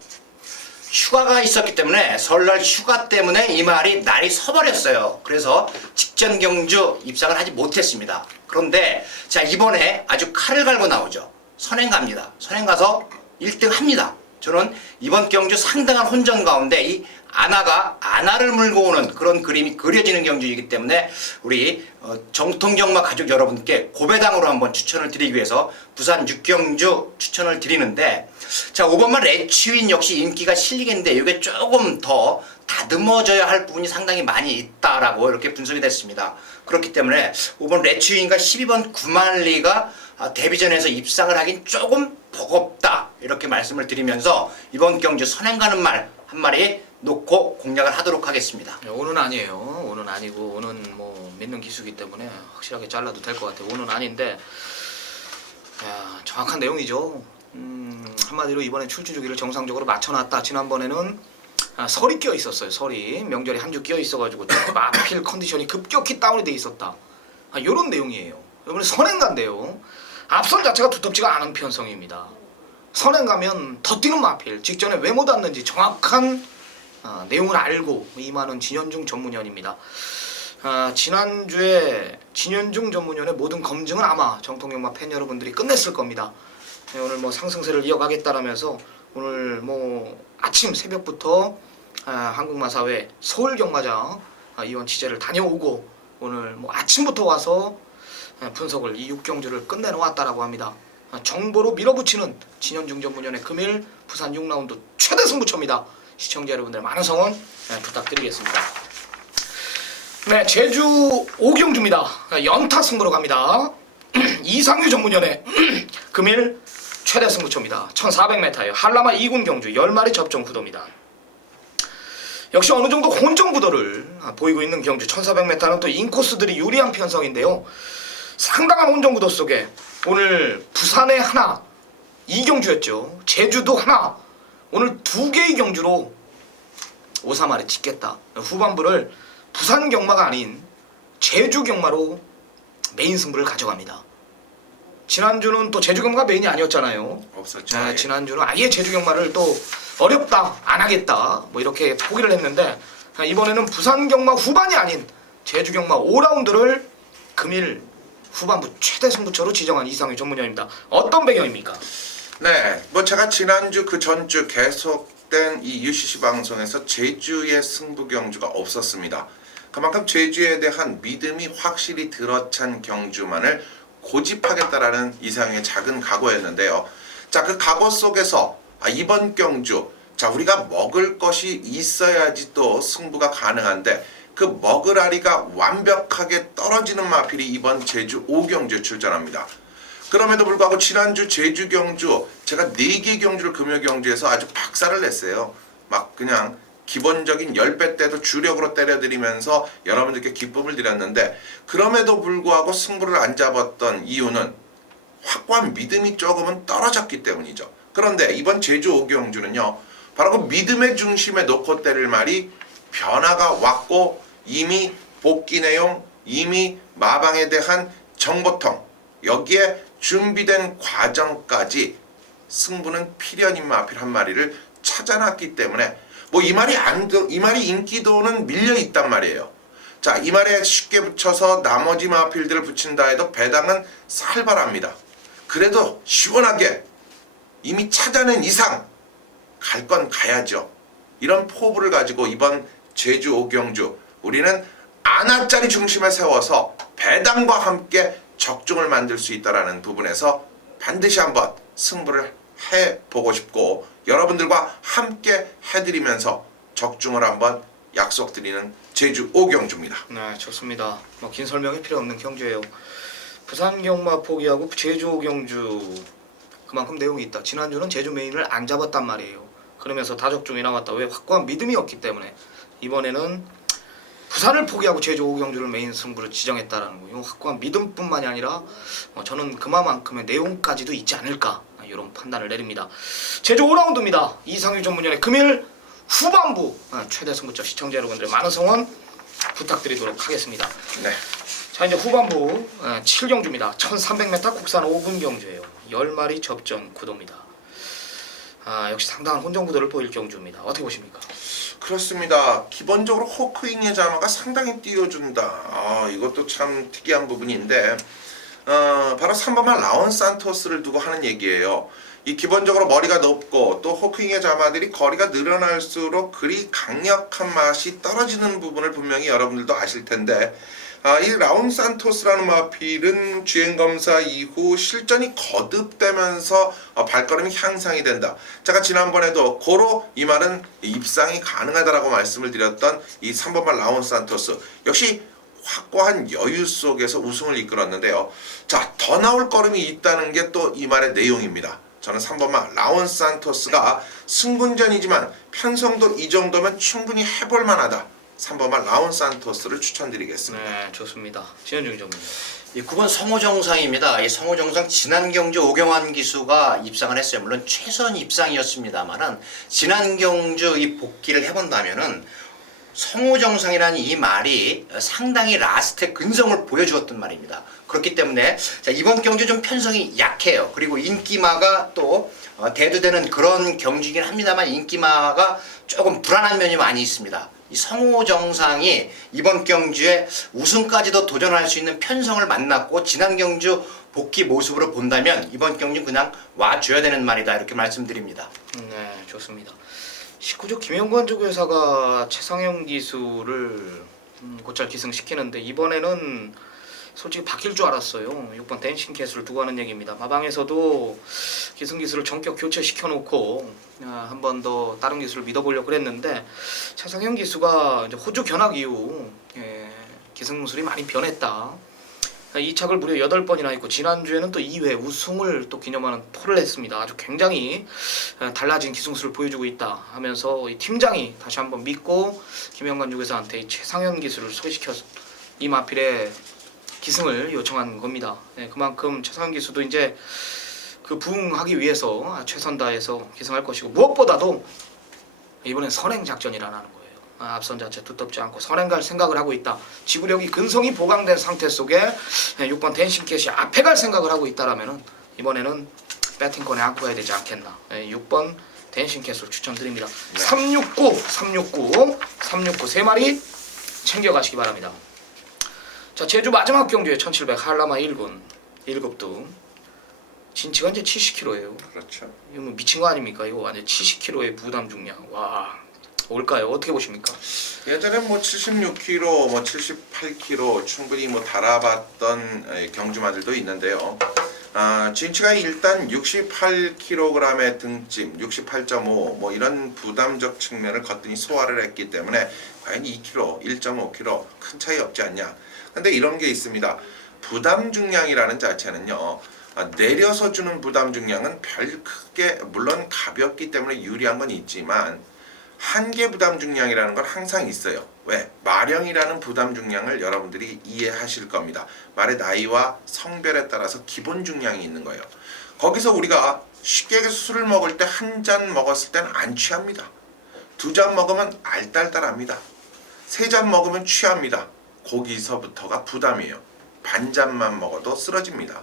휴가가 있었기 때문에 설날 휴가 때문에 이 말이 날이 서버렸어요. 그래서 직전 경주 입상을 하지 못했습니다. 그런데 자 이번에 아주 칼을 갈고 나오죠. 선행 갑니다. 선행 가서 1등 합니다. 저는 이번 경주 상당한 혼전 가운데 이 아나를 물고 오는 그런 그림이 그려지는 경주이기 때문에 우리 정통경마 가족 여러분께 고배당으로 한번 추천을 드리기 위해서 부산 6경주 추천을 드리는데 자 5번만 레츠윈 역시 인기가 실리겠는데 이게 조금 더 다듬어져야 할 부분이 상당히 많이 있다라고 이렇게 분석이 됐습니다. 그렇기 때문에 5번 레츠윈과 12번 구만리가 데뷔전에서 입상을 하긴 조금 버겁다 이렇게 말씀을 드리면서 이번 경주 선행 가는 말 한 마리 놓고 공략을 하도록 하겠습니다. 오는 아니에요. 오는 아니고 오는 뭐 믿는 기수기 때문에 확실하게 잘라도 될 것 같아요. 오는 아닌데 정확한 내용이죠. 한마디로 이번에 출주 주기를 정상적으로 맞춰놨다. 지난번에는 설이 끼어 있었어요. 설이 명절에 한 주 끼어 있어가지고 마필 컨디션이 급격히 다운이 돼 있었다. 이런 내용이에요. 이번에 선행 간대요. 앞선 자체가 두텁지가 않은 편성입니다. 선행 가면 더 뛰는 마필 직전에 왜 못 왔는지 정확한 내용을 알고 임하는 진현중 전문위원입니다. 지난주에 진현중 전문위원의 모든 검증은 아마 정통경마 팬 여러분들이 끝냈을 겁니다. 오늘 뭐 상승세를 이어가겠다라면서 오늘 뭐 아침 새벽부터 한국마사회 서울경마장 이원 취재를 다녀오고 오늘 뭐 아침부터 와서 분석을 이 6경주를 끝내놓았다라고 합니다. 정보로 밀어붙이는 진현중 전문위원의 금일 부산 6라운드 최대 승부처입니다. 시청자 여러분들 많은 성원 부탁드리겠습니다. 네, 제주 5경주입니다. 연타 승부로 갑니다. 이상규 전문위원의 금일 최대 승부처입니다. 1400m예요. 한라마 2군 경주 10마리 접종 구도입니다. 역시 어느 정도 혼전 구도를 보이고 있는 경주 1400m는 또 인코스들이 유리한 편성인데요. 상당한 혼전 구도 속에 오늘 부산에 하나 2경주였죠. 제주도 하나 오늘 2개의 경주로 오사마리 찍겠다. 후반부를 부산 경마가 아닌 제주 경마로 메인 승부를 가져갑니다. 지난주는 또 제주 경마가 메인이 아니었잖아요. 없었죠. 네, 예. 지난주는 아예 제주 경마를 또 어렵다, 안 하겠다 뭐 이렇게 포기를 했는데 이번에는 부산 경마 후반이 아닌 제주 경마 5라운드를 금일 후반부 최대 승부처로 지정한 이상희 전문위원입니다. 어떤 배경입니까? 네, 뭐 제가 지난주 그 전주 계속된 이 UCC 방송에서 제주의 승부 경주가 없었습니다. 그만큼 제주에 대한 믿음이 확실히 들어찬 경주만을 고집하겠다라는 이상의 작은 각오였는데요. 자, 그 각오 속에서 이번 경주, 자, 우리가 먹을 것이 있어야지 또 승부가 가능한데 그 먹을 아리가 완벽하게 떨어지는 마필이 이번 제주 5경주에 출전합니다. 그럼에도 불구하고 지난주 제주 경주 제가 4개 경주를 금요 경주에서 아주 박살을 냈어요. 막 그냥 기본적인 10배 때도 주력으로 때려드리면서 여러분들께 기쁨을 드렸는데 그럼에도 불구하고 승부를 안 잡았던 이유는 확고한 믿음이 조금은 떨어졌기 때문이죠. 그런데 이번 제주 5경주는요. 바로 그 믿음의 중심에 놓고 때릴 말이 변화가 왔고 이미 복귀 내용, 이미 마방에 대한 정보통 여기에 준비된 과정까지 승부는 필연인 마필 한 마리를 찾아놨기 때문에 뭐 이 말이 인기도는 밀려 있단 말이에요. 자, 이 말에 쉽게 붙여서 나머지 마필들을 붙인다 해도 배당은 살벌합니다. 그래도 시원하게 이미 찾아낸 이상 갈 건 가야죠. 이런 포부를 가지고 이번 제주 5경주 우리는 아나짜리 중심에 세워서 배당과 함께 적중을 만들 수 있다는 부분에서 반드시 한번 승부를 해보고 싶고 여러분들과 함께 해드리면서 적중을 한번 약속드리는 제주 5경주입니다. 네, 좋습니다. 뭐 긴 설명이 필요 없는 경주예요. 부산 경마 포기하고 제주 5경주 그만큼 내용이 있다. 지난주는 제주 메인을 안 잡았단 말이에요. 그러면서 다적중이 나왔다. 왜? 확고한 믿음이 없기 때문에. 이번에는 부산을 포기하고 제주 5경주를 메인 승부를 지정했다라는 거예요. 확고한 믿음뿐만이 아니라 저는 그만큼의 내용까지도 있지 않을까 이런 판단을 내립니다. 제주 5라운드입니다. 이상희 전문위원의 금일 후반부 최대 승부처 시청자 여러분들의 많은 성원 부탁드리도록 하겠습니다. 네. 자, 이제 후반부 7경주입니다. 1300m 국산 5분 경주예요. 10마리 접전 구도입니다. 역시 상당한 혼전 구도를 보일 경주입니다. 어떻게 보십니까? 그렇습니다. 기본적으로 호크잉의 자마가 상당히 띄워준다. 이것도 참 특이한 부분인데 바로 3번만 라온 산토스를 두고 하는 얘기예요. 이 기본적으로 머리가 높고 또 호크잉의 자마들이 거리가 늘어날수록 그리 강력한 맛이 떨어지는 부분을 분명히 여러분들도 아실 텐데 이 라온 산토스라는 마필은 주행검사 이후 실전이 거듭되면서 발걸음이 향상이 된다. 제가 지난번에도 고로 이 말은 입상이 가능하다라고 말씀을 드렸던 이 3번만 라온 산토스 역시 확고한 여유 속에서 우승을 이끌었는데요. 자, 더 나올 걸음이 있다는 게 또 이 말의 내용입니다. 저는 3번만 라온 산토스가 승군전이지만 편성도 이 정도면 충분히 해볼 만하다. 3번만 라온 산토스를 추천드리겠습니다. 네, 좋습니다. 신현중 전문위원. 이 9번 성호정상입니다. 이 성호정상 지난 경주 오경환 기수가 입상을 했어요. 물론 최선 입상이었습니다만은 지난 경주 이 복귀를 해본다면은 성호정상이라는 이 말이 상당히 라스트의 근성을 보여주었던 말입니다. 그렇기 때문에 자, 이번 경주 좀 편성이 약해요. 그리고 인기마가 또 대두되는 그런 경주이긴 합니다만 인기마가 조금 불안한 면이 많이 있습니다. 이 성호정상이 이번 경주에 우승까지도 도전할 수 있는 편성을 만났고 지난 경주 복귀 모습으로 본다면 이번 경주 그냥 와줘야 되는 말이다 이렇게 말씀드립니다. 네, 좋습니다. 19조 김영관 조교사가 최상영 기수를 곧잘 기승시키는데 이번에는 솔직히 바뀔 줄 알았어요. 6번 댄싱 캐스를 두고 하는 얘기입니다. 마방에서도 기승 기수를 전격 교체시켜놓고 한 번 더 다른 기수를 믿어보려고 그랬는데 최상영 기수가 이제 호주 견학 이후 기승술이 많이 변했다. 이 착을 무려 8번이나 했고 지난주에는 또 2회 우승을 또 기념하는 포를 했습니다. 아주 굉장히 달라진 기승술을 보여주고 있다 하면서 이 팀장이 다시 한번 믿고 김영관 조교사한테 이 최상현 기수를 소개시켜서 이 마필의 기승을 요청한 겁니다. 네, 그만큼 최상현 기수도 이제 그 부응하기 위해서 최선 다해서 기승할 것이고 무엇보다도 이번엔 선행 작전이라는 거예요. 앞선 자체 두텁지 않고 선행 갈 생각을 하고 있다. 지구력이 근성이 보강된 상태 속에 6번 댄싱캣이 앞에 갈 생각을 하고 있다라면은 이번에는 배팅권에 안고 가야 되지 않겠나. 6번 댄싱캣을 추천드립니다. 369 세 마리 챙겨가시기 바랍니다. 자, 제주 마지막 경주에 1700 한라마 1군 1급도 진치가 이제 70kg예요. 그렇죠. 이거 뭐 미친 거 아닙니까? 이거 완전 70kg의 부담 중량. 와, 올까요? 어떻게 보십니까? 예전에 뭐 76kg, 뭐 78kg 충분히 뭐 달아봤던 경주마들도 있는데요. 진치가 일단 68kg의 등짐, 68.5 뭐 이런 부담적 측면을 거뜬히 소화를 했기 때문에 과연 2kg, 1.5kg 큰 차이 없지 않냐. 근데 이런 게 있습니다. 부담 중량이라는 자체는요. 내려서 주는 부담 중량은 별 크게 물론 가볍기 때문에 유리한 건 있지만 한계 부담 중량이라는 건 항상 있어요. 왜? 마령이라는 부담 중량을 여러분들이 이해하실 겁니다. 말의 나이와 성별에 따라서 기본 중량이 있는 거예요. 거기서 우리가 쉽게 술을 먹을 때 한 잔 먹었을 때는 안 취합니다. 2잔 먹으면 알딸딸합니다. 3잔 먹으면 취합니다. 거기서부터가 부담이에요. 반잔만 먹어도 쓰러집니다.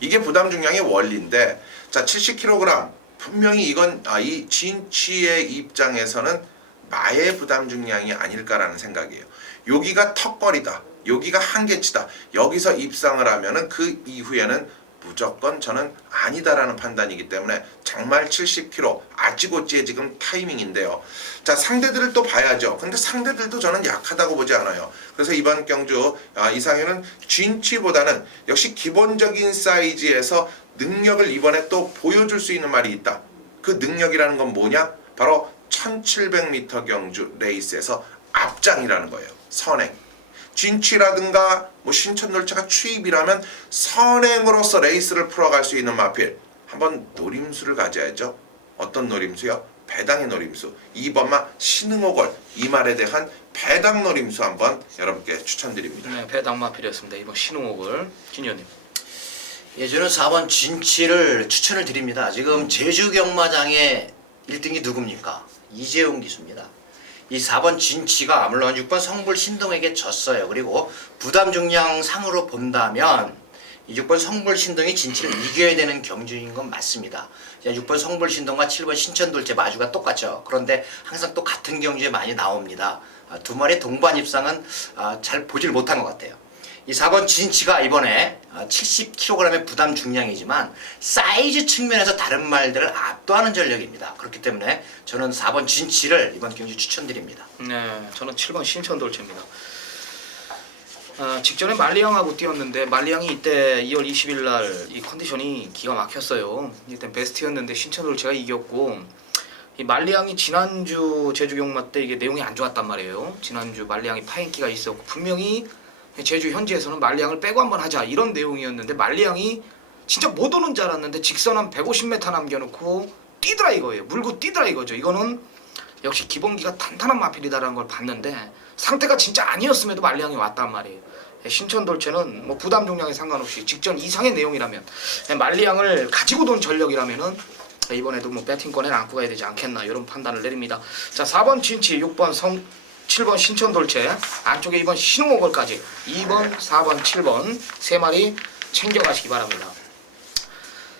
이게 부담 중량의 원리인데, 자 70kg 분명히 이건 이 진치의 입장에서는 마의 부담 중량이 아닐까라는 생각이에요. 여기가 턱걸이다. 여기가 한계치다. 여기서 입상을 하면은 그 이후에는 무조건 저는 아니다라는 판단이기 때문에 정말 70kg 아찌고찌의 지금 타이밍인데요. 자, 상대들을 또 봐야죠. 근데 상대들도 저는 약하다고 보지 않아요. 그래서 이번 경주 이상현은 진치보다는 역시 기본적인 사이즈에서 능력을 이번에 또 보여줄 수 있는 말이 있다. 그 능력이라는 건 뭐냐? 바로 1700m 경주 레이스에서 앞장이라는 거예요. 선행. 진치라든가 뭐 신천놀차가 추입이라면 선행으로서 레이스를 풀어갈 수 있는 마필. 한번 노림수를 가져야죠. 어떤 노림수요? 배당의 노림수. 2번마 신흥호걸. 이 말에 대한 배당 노림수 한번 여러분께 추천드립니다. 네, 배당 마필이었습니다. 이번 신흥호걸 진현님. 예, 저는 4번 진치를 추천을 드립니다. 지금 제주 경마장의 1등이 누굽니까? 이재용 기수입니다. 이 4번 진치가 물론 6번 성불 신동에게 졌어요. 그리고 부담 중량 상으로 본다면 이 6번 성불 신동이 진치를 이겨야 되는 경주인 건 맞습니다. 6번 성불 신동과 7번 신천돌제 마주가 똑같죠. 그런데 항상 또 같은 경주에 많이 나옵니다. 두 마리 동반 입상은 잘 보질 못한 것 같아요. 이 4번 진치가 이번에 70kg의 부담 중량이지만 사이즈 측면에서 다른 말들을 압도하는 전력입니다. 그렇기 때문에 저는 4번 진치를 이번 경주 추천드립니다. 네, 저는 7번 신천돌체입니다. 직전에 말리양하고 뛰었는데 말리양이 이때 2월 20일 날 이 컨디션이 기가 막혔어요. 이때 베스트였는데 신천돌체가 이겼고, 이 말리양이 지난주 제주경마 때 이게 내용이 안 좋았단 말이에요. 지난주 말리양이 파인기가 있었고 분명히 제주 현지에서는 말리양을 빼고 한번 하자 이런 내용이었는데 말리양이 진짜 못 오는 줄 알았는데 직선 한 150m 남겨놓고 뛰더라 이거예요. 물고 뛰더라 이거죠. 이거는 역시 기본기가 탄탄한 마필이다라는 걸 봤는데 상태가 진짜 아니었음에도 말리양이 왔단 말이에요. 신천돌체는 뭐 부담 중량에 상관없이 직전 이상의 내용이라면 말리양을 가지고 돈 전력이라면은 이번에도 뭐 배팅권에 안고 가야 되지 않겠나 이런 판단을 내립니다. 자, 4번 진치, 6번 7번 신천돌체, 안쪽에 2번 신흥호걸까지 2번, 4번, 7번 세 마리 챙겨가시기 바랍니다.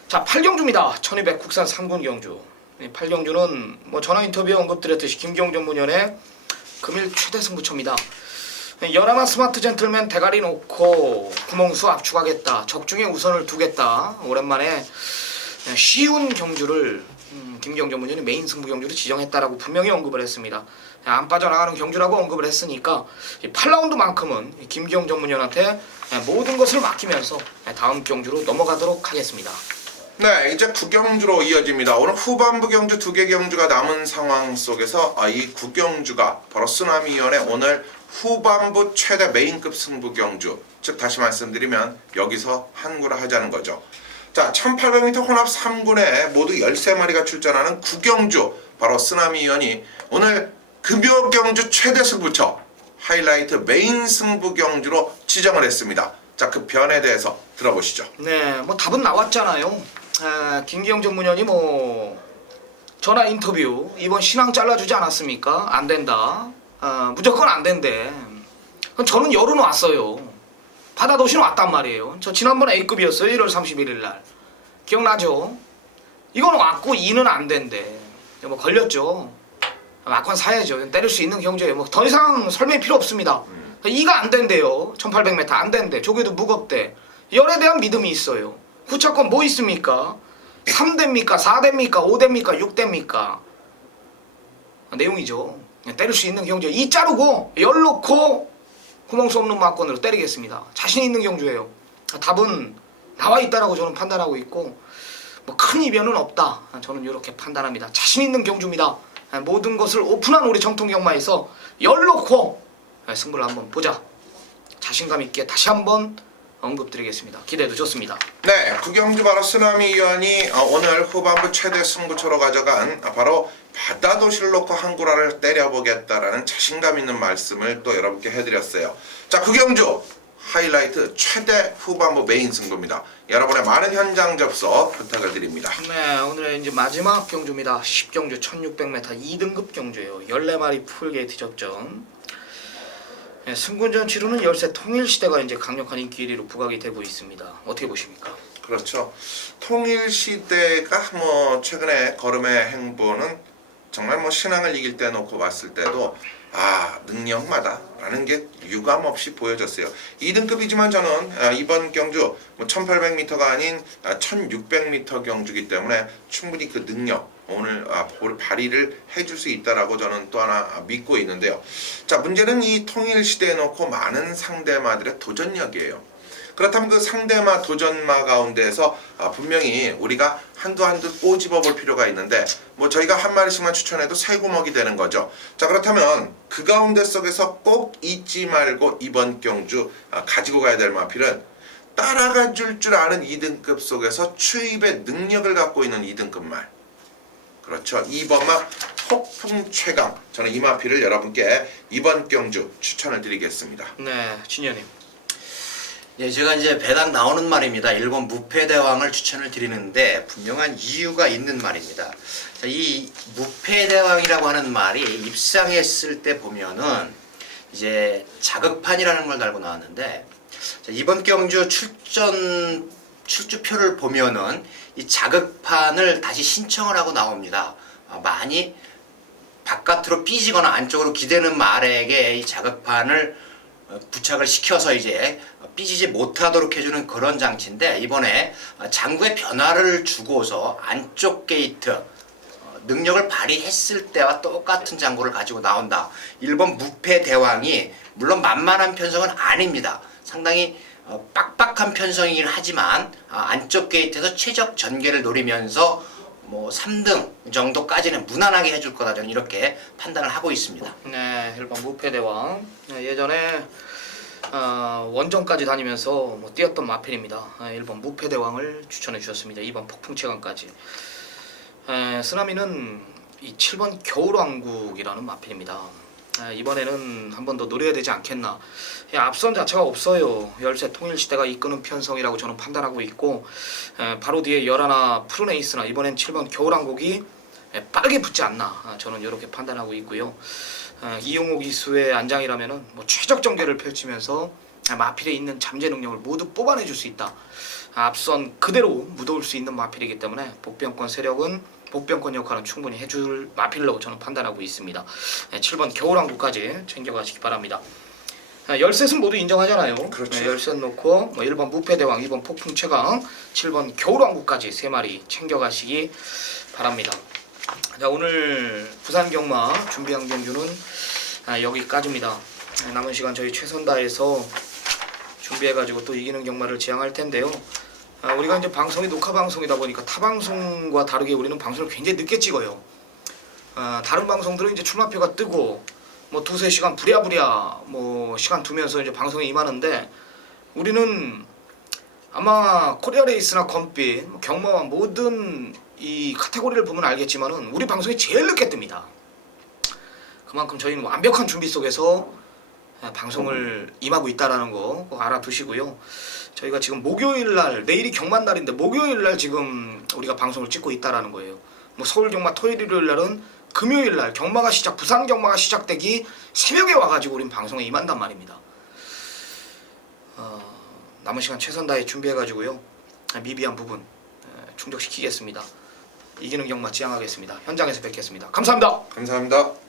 자, 8경주입니다. 1200 국산 3군 경주. 8경주는 뭐 전화 인터뷰에 언급드렸듯이 김경 전문위원의 금일 최대 승부처입니다. 열하나 스마트 젠틀맨 대가리 놓고 구멍수 압축하겠다. 적중에 우선을 두겠다. 오랜만에 쉬운 경주를 김경 전문위원이 메인 승부 경주로 지정했다라고 분명히 언급을 했습니다. 안 빠져나가는 경주라고 언급을 했으니까 8라운드만큼은 김경 전문위원한테 모든 것을 맡기면서 다음 경주로 넘어가도록 하겠습니다. 네, 이제 9경주로 이어집니다. 오늘 후반부 경주 2개 경주가 남은 상황 속에서 이 9경주가 바로 쓰나미위원회 오늘 후반부 최대 메인급 승부 경주, 즉 다시 말씀드리면 여기서 한구를 하자는 거죠. 자, 1800m 혼합 3군에 모두 13마리가 출전하는 9경주, 바로 쓰나미위원이 오늘 금요경주 최대 승부처 하이라이트 메인 승부 경주로 지정을 했습니다. 자, 그 변에 대해서 들어보시죠. 네, 뭐 답은 나왔잖아요. 김기영 전문위원이 뭐 전화 인터뷰 이번 신앙 잘라주지 않았습니까? 안 된다. 무조건 안 된대. 그럼 저는 열은 왔어요. 바다도시는 왔단 말이에요. 저 지난번에 A급이었어요. 1월 31일 날. 기억나죠? 이거는 왔고 2는 안 된대. 뭐 걸렸죠. 막판 사야죠. 때릴 수 있는 경주예요. 뭐 더 이상 설명이 필요 없습니다. 2가 안 된대요. 1800m 안 된대. 조개도 무겁대. 열에 대한 믿음이 있어요. 후차권 뭐 있습니까? 3대입니까? 4대입니까? 5대입니까? 6대입니까? 내용이죠. 때릴 수 있는 경주에 2 자르고 열 놓고 구멍 수 없는 막권으로 때리겠습니다. 자신 있는 경주예요. 답은 나와 있다라고 저는 판단하고 있고 뭐 큰 이변은 없다. 저는 이렇게 판단합니다. 자신 있는 경주입니다. 모든 것을 오픈한 우리 정통경마에서 열 놓고 승부를 한번 보자. 자신감 있게 다시 한번 언급드리겠습니다. 기대도 좋습니다. 네, 구경주 바로 쓰나미 위원이 오늘 후반부 최대 승부처로 가져간 바로 바다도시를 놓고 한구라를 때려보겠다라는 자신감 있는 말씀을 또 여러분께 해드렸어요. 자, 구경주 하이라이트 최대 후반부 메인 승부입니다. 여러분의 많은 현장 접속 부탁을 드립니다. 네, 오늘의 이제 마지막 경주입니다. 10경주 1600m 2등급 경주예요. 14마리 풀게이트 접전. 네, 승군전 치루는 열세 통일시대가 이제 강력한 인기 1위로 부각이 되고 있습니다. 어떻게 보십니까? 그렇죠. 통일시대가 뭐 최근에 걸음의 행보는 정말 뭐 신앙을 이길 때 놓고 봤을 때도 능력마다 라는 게 유감없이 보여졌어요. 2등급이지만 저는 이번 경주 1800m가 아닌 1600m 경주기 때문에 충분히 그 능력 오늘 발휘를 해줄 수 있다라고 저는 또 하나 믿고 있는데요. 자, 문제는 이 통일시대에 놓고 많은 상대마들의 도전력이에요. 그렇다면 그 상대마 도전마 가운데에서 분명히 우리가 한두 꼬집어 볼 필요가 있는데 뭐 저희가 한 마리씩만 추천해도 세 구멍이 되는 거죠. 자, 그렇다면 그 가운데 속에서 꼭 잊지 말고 이번 경주 가지고 가야 될 마필은 따라가 줄 아는 2등급 속에서 추입의 능력을 갖고 있는 2등급 말. 그렇죠. 2번마 폭풍 최강. 저는 이 마필을 여러분께 이번 경주 추천을 드리겠습니다. 네, 진현님. 예, 제가 이제 배당 나오는 말입니다. 일본 무패대왕을 추천을 드리는데 분명한 이유가 있는 말입니다. 자, 이 무패대왕이라고 하는 말이 입상했을 때 보면은 이제 자극판이라는 걸 달고 나왔는데 자, 이번 경주 출주표를 보면은 이 자극판을 다시 신청을 하고 나옵니다. 많이 바깥으로 삐지거나 안쪽으로 기대는 말에게 이 자극판을 부착을 시켜서 이제 삐지지 못하도록 해주는 그런 장치인데 이번에 장구의 변화를 주고서 안쪽 게이트 능력을 발휘했을 때와 똑같은 장구를 가지고 나온다. 일본 무패대왕이 물론 만만한 편성은 아닙니다. 상당히 빡빡한 편성이긴 하지만 안쪽 게이트에서 최적 전개를 노리면서 뭐 3등 정도까지는 무난하게 해줄 거다. 저는 이렇게 판단을 하고 있습니다. 네, 일본 무패대왕. 네, 예전에 원정까지 다니면서 뭐 뛰었던 마필입니다. 일본 무패대왕을 추천해 주셨습니다. 2번 폭풍체강까지. 쓰나미는 이 7번 겨울왕국이라는 마필입니다. 이번에는 한 번 더 노려야 되지 않겠나. 앞선 자체가 없어요. 열세 통일시대가 이끄는 편성이라고 저는 판단하고 있고 바로 뒤에 11 푸른에이스나 이번엔 7번 겨울왕국이 빠르게 붙지 않나 저는 이렇게 판단하고 있고요. 이용호 기수의 안장이라면은 뭐 최적 전개를 펼치면서 마필에 있는 잠재 능력을 모두 뽑아내줄 수 있다. 앞선 그대로 묻어올 수 있는 마필이기 때문에 복병권 세력은 복병권 역할은 충분히 해줄 마필로 저는 판단하고 있습니다. 7번 겨울왕국까지 챙겨가시기 바랍니다. 열셋은 모두 인정하잖아요. 그렇죠. 열셋 놓고 뭐 1번 무패대왕, 2번 폭풍최강, 7번 겨울왕국까지 3마리 챙겨가시기 바랍니다. 자, 오늘 부산경마 준비한 경주는 여기까지입니다. 남은 시간 저희 최선 다해서 준비해가지고 또 이기는 경마를 지향할 텐데요. 우리가 이제 방송이 녹화 방송이다 보니까 타 방송과 다르게 우리는 방송을 굉장히 늦게 찍어요. 다른 방송들은 이제 출마표가 뜨고 뭐 2-3시간 부랴부랴 뭐 시간 두면서 이제 방송에 임하는데 우리는 아마 코리아 레이스나 건빛, 경마와 모든 이 카테고리를 보면 알겠지만은 우리 방송이 제일 늦게 뜹니다. 그만큼 저희는 완벽한 준비 속에서 방송을 임하고 있다라는 거 꼭 알아두시고요. 저희가 지금 목요일날, 내일이 경마날인데 목요일날 지금 우리가 방송을 찍고 있다라는 거예요. 뭐 서울 경마 토요일 일요일날은 금요일 날 경마가 부산 경마가 시작되기 새벽에 와가지고 우린 방송에 임한단 말입니다. 남은 시간 최선 다해 준비해가지고요. 미비한 부분 충족시키겠습니다. 이기는 경마 지향하겠습니다. 현장에서 뵙겠습니다. 감사합니다. 감사합니다.